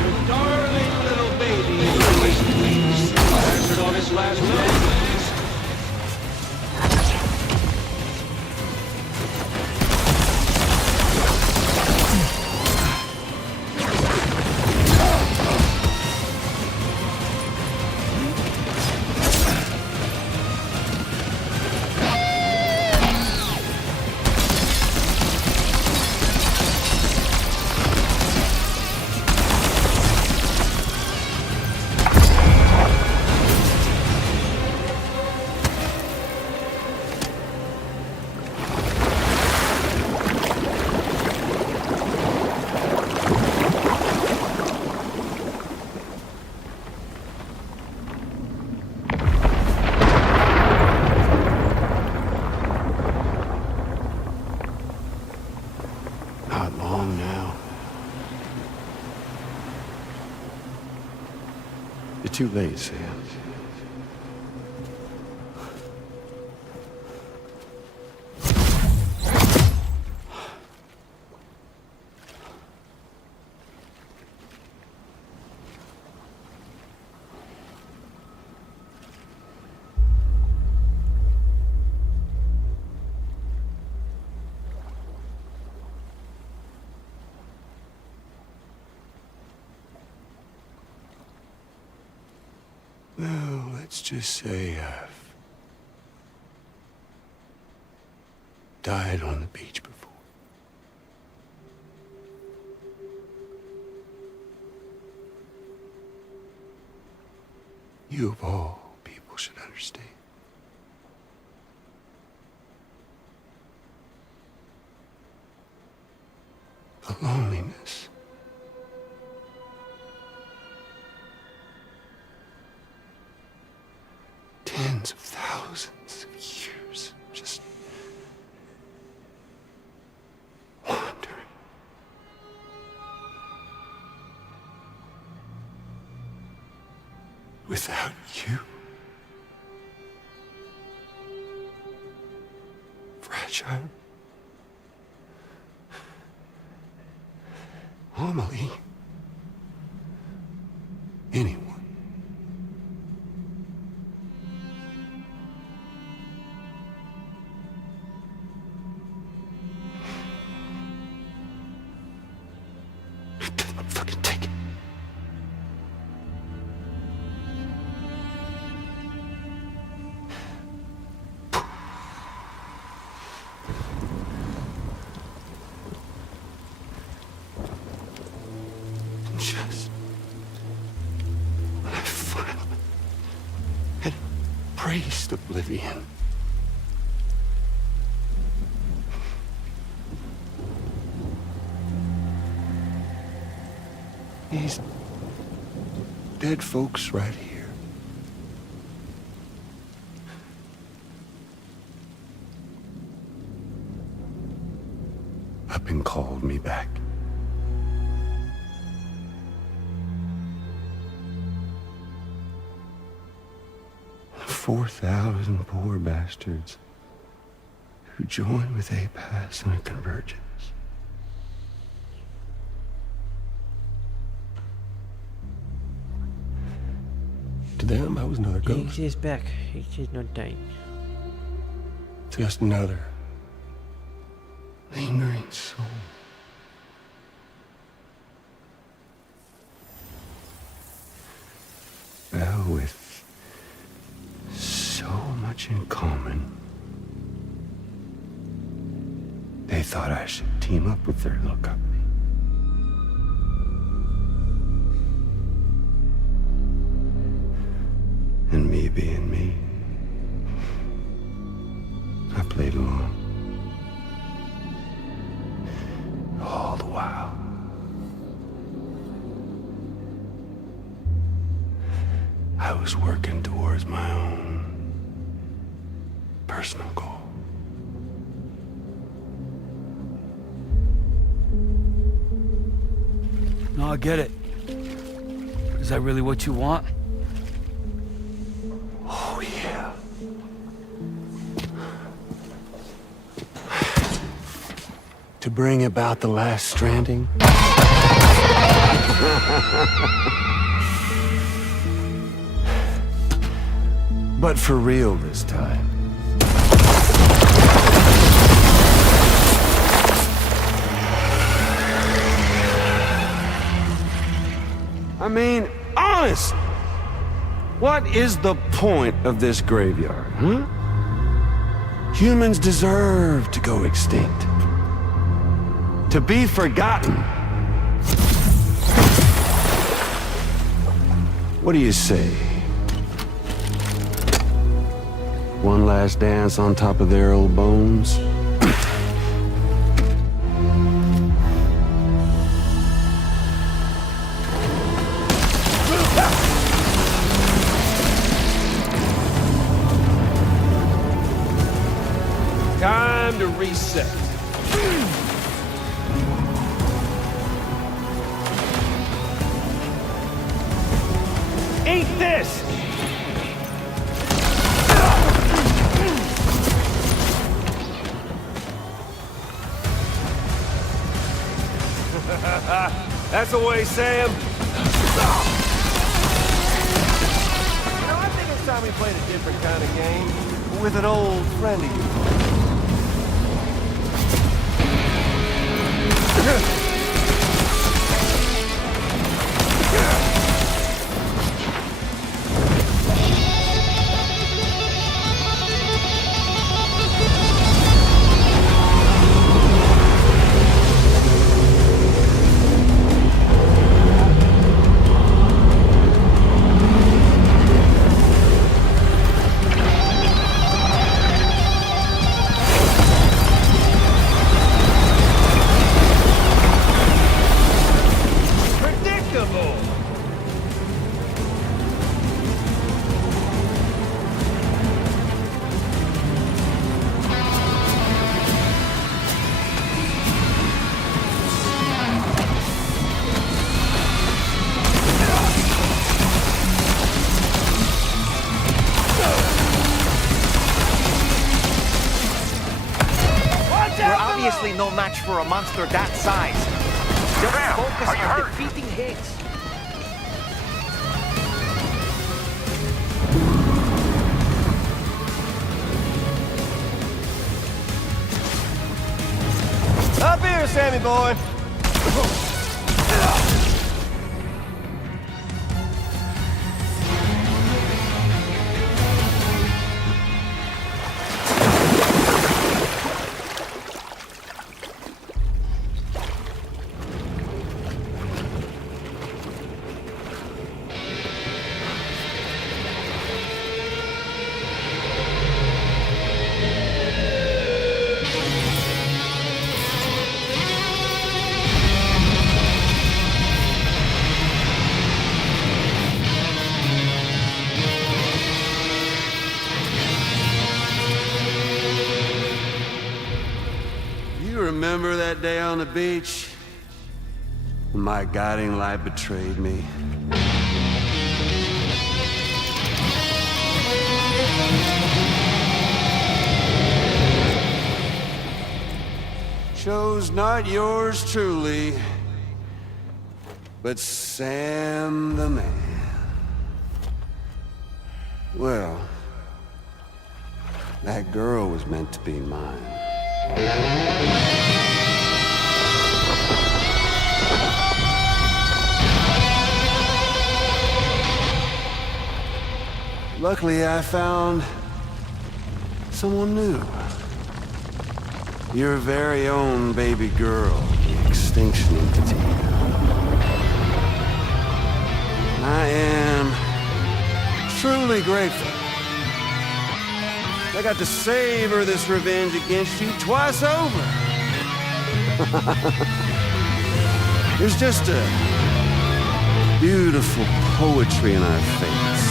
Your darling little baby. Answered on his last name. Not long now. You're too late, Sam. Well, let's just say I've died on the beach before. You of all people should understand. The loneliness. Tens of thousands of years just wandering. Without you. Fragile. Amelie. Anyone. Just when I finally had embraced oblivion, these dead folks right here up and called me back. 4,000 poor bastards who joined with APAS in a convergence. To them, I was another ghost. He is back. He is not dying. Just another lingering soul. Well, with so much in common, they thought I should team up with their little company. was working towards my own personal goal. No, I get it. Is that really what you want? Oh, yeah. To bring about the last stranding? But for real this time. I mean, honest! What is the point of this graveyard, huh? Humans deserve to go extinct. To be forgotten. What do you say? One last dance on top of their old bones? Time to reset. Eat this! That's the way, Sam. You know, I think it's time we played a different kind of game. With an old friend of yours. Obviously no match for a monster that size. Just focus on defeating Higgs. Up here, Sammy boy. Remember that day on the beach? When my guiding light betrayed me? Chose not yours truly, but Sam the man. Well, that girl was meant to be mine. Luckily, I found someone new. Your very own baby girl, the Extinction Entity. I am truly grateful. I got to savor this revenge against you twice over. There's just a beautiful poetry in our fates.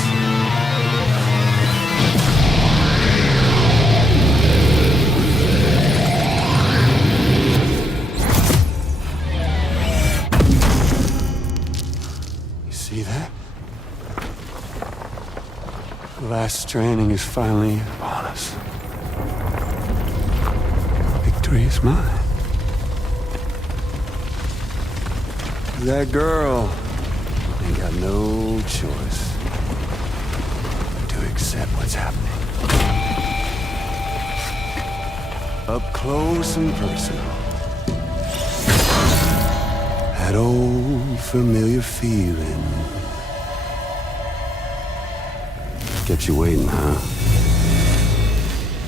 Stranding is finally upon us. Victory is mine. That girl ain't got no choice to accept what's happening. Up close and personal. That old familiar feeling. Kept you waiting, huh?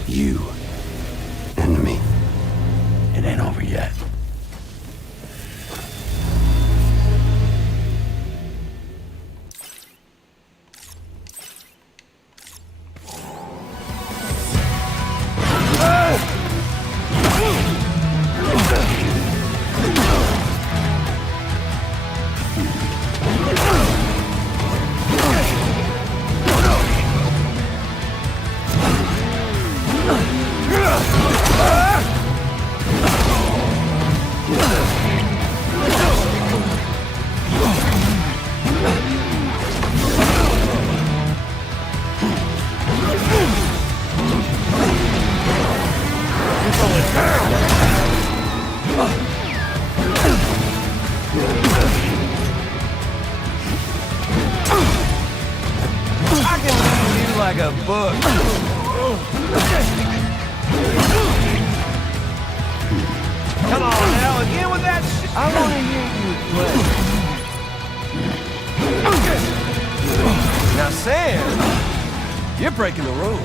You and me. It ain't over yet. Like a book. Come on now, again with that shit. I want to hear you play. Now, Sam, you're breaking the rules.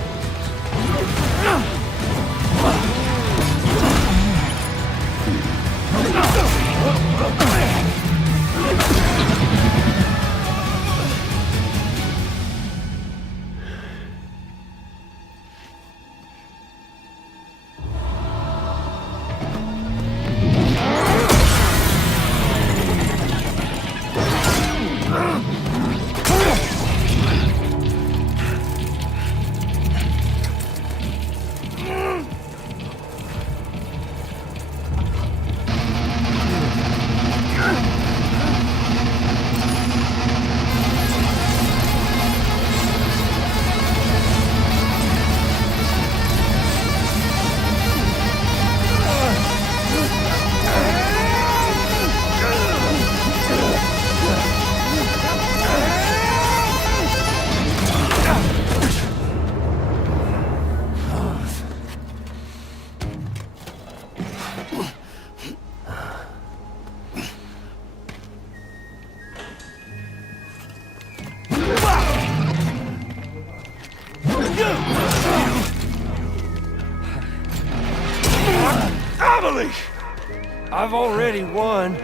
I've already won.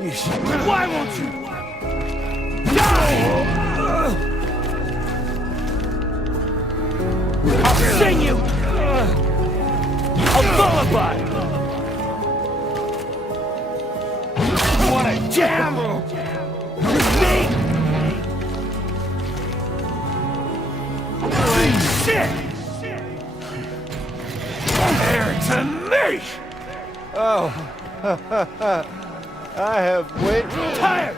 You should. Why won't you? Die! I'll sing you a lullaby. You wanna jam with me? Shit! Compared to me! Oh, I have way tired.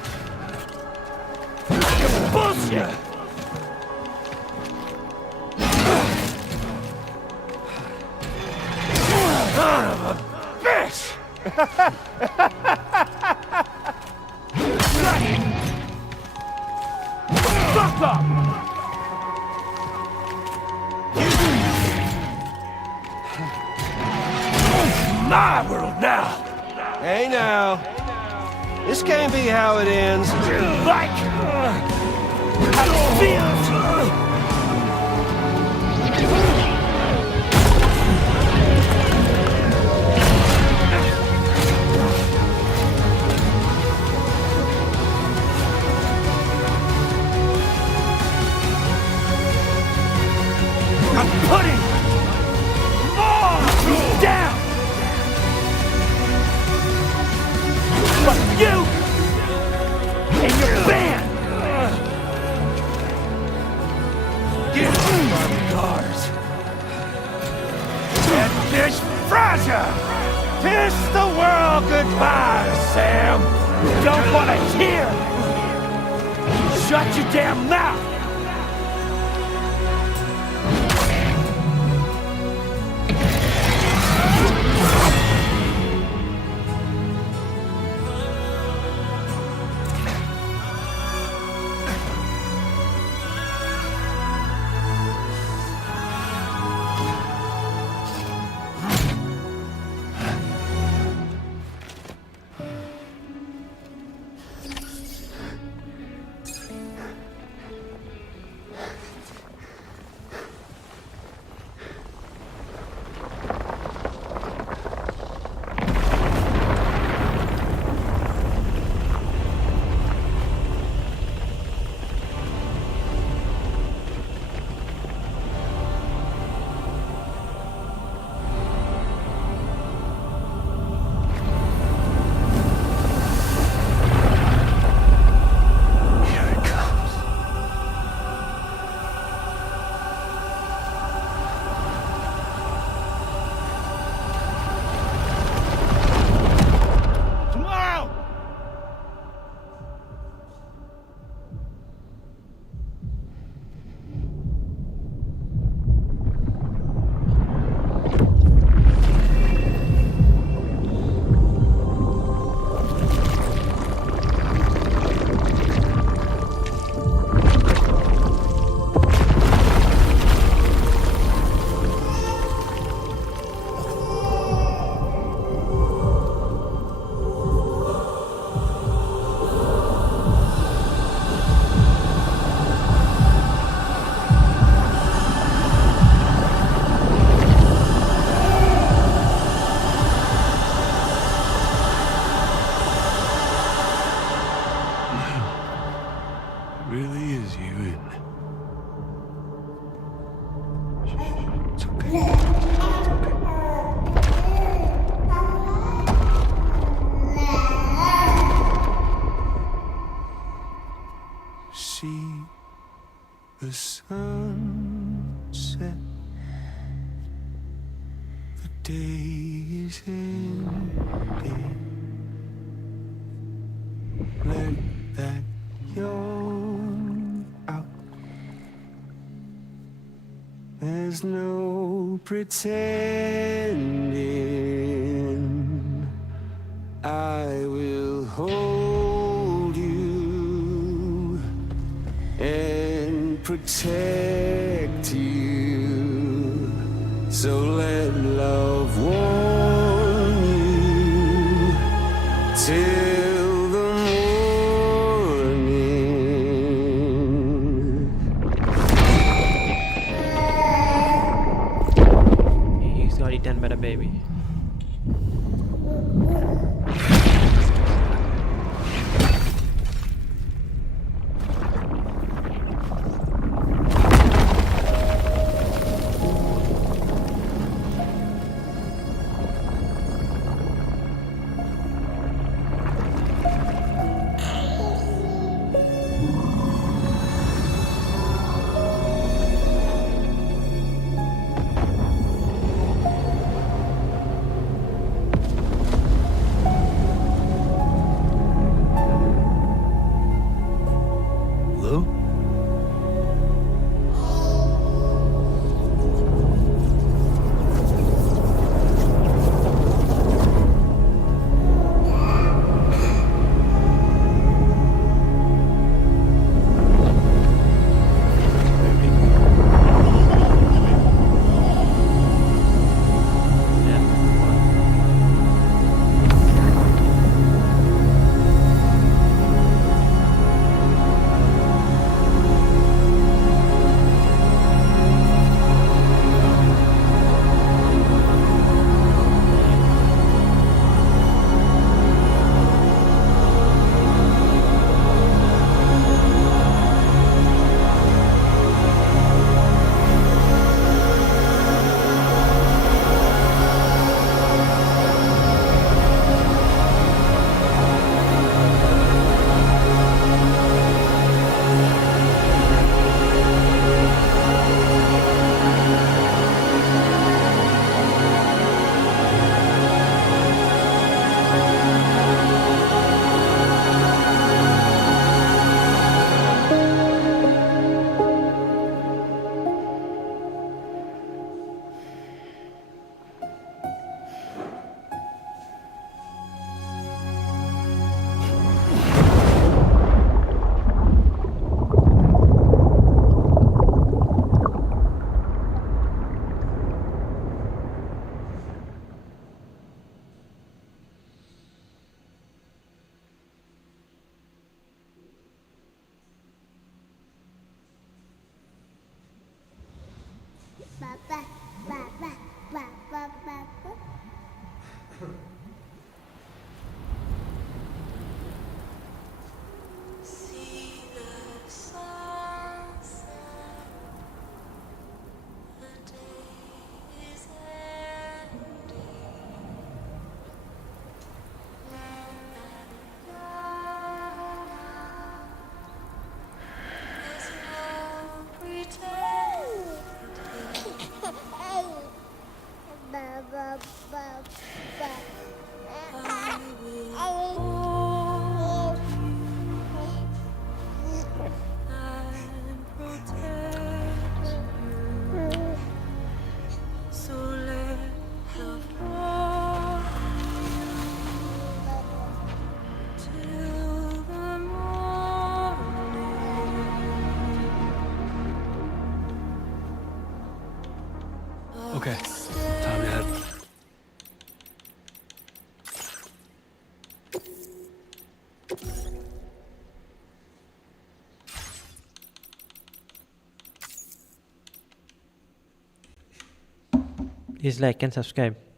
Bullshit. Son of a bitch. Fuck up. My world now. Hey now. This can't be how it ends. Like how it feels. I'm putting more down. But you and your band! Give me my regards. That bitch Fraser! Kiss the world goodbye, Sam! Don't want to hear! Shut your damn mouth! day is ending. Let that yawn out. There's no pretending. I will hold you and protect you. So let love warm you till the morning. He's got eaten by the baby. Lou? Okay, time to head. Please like and subscribe.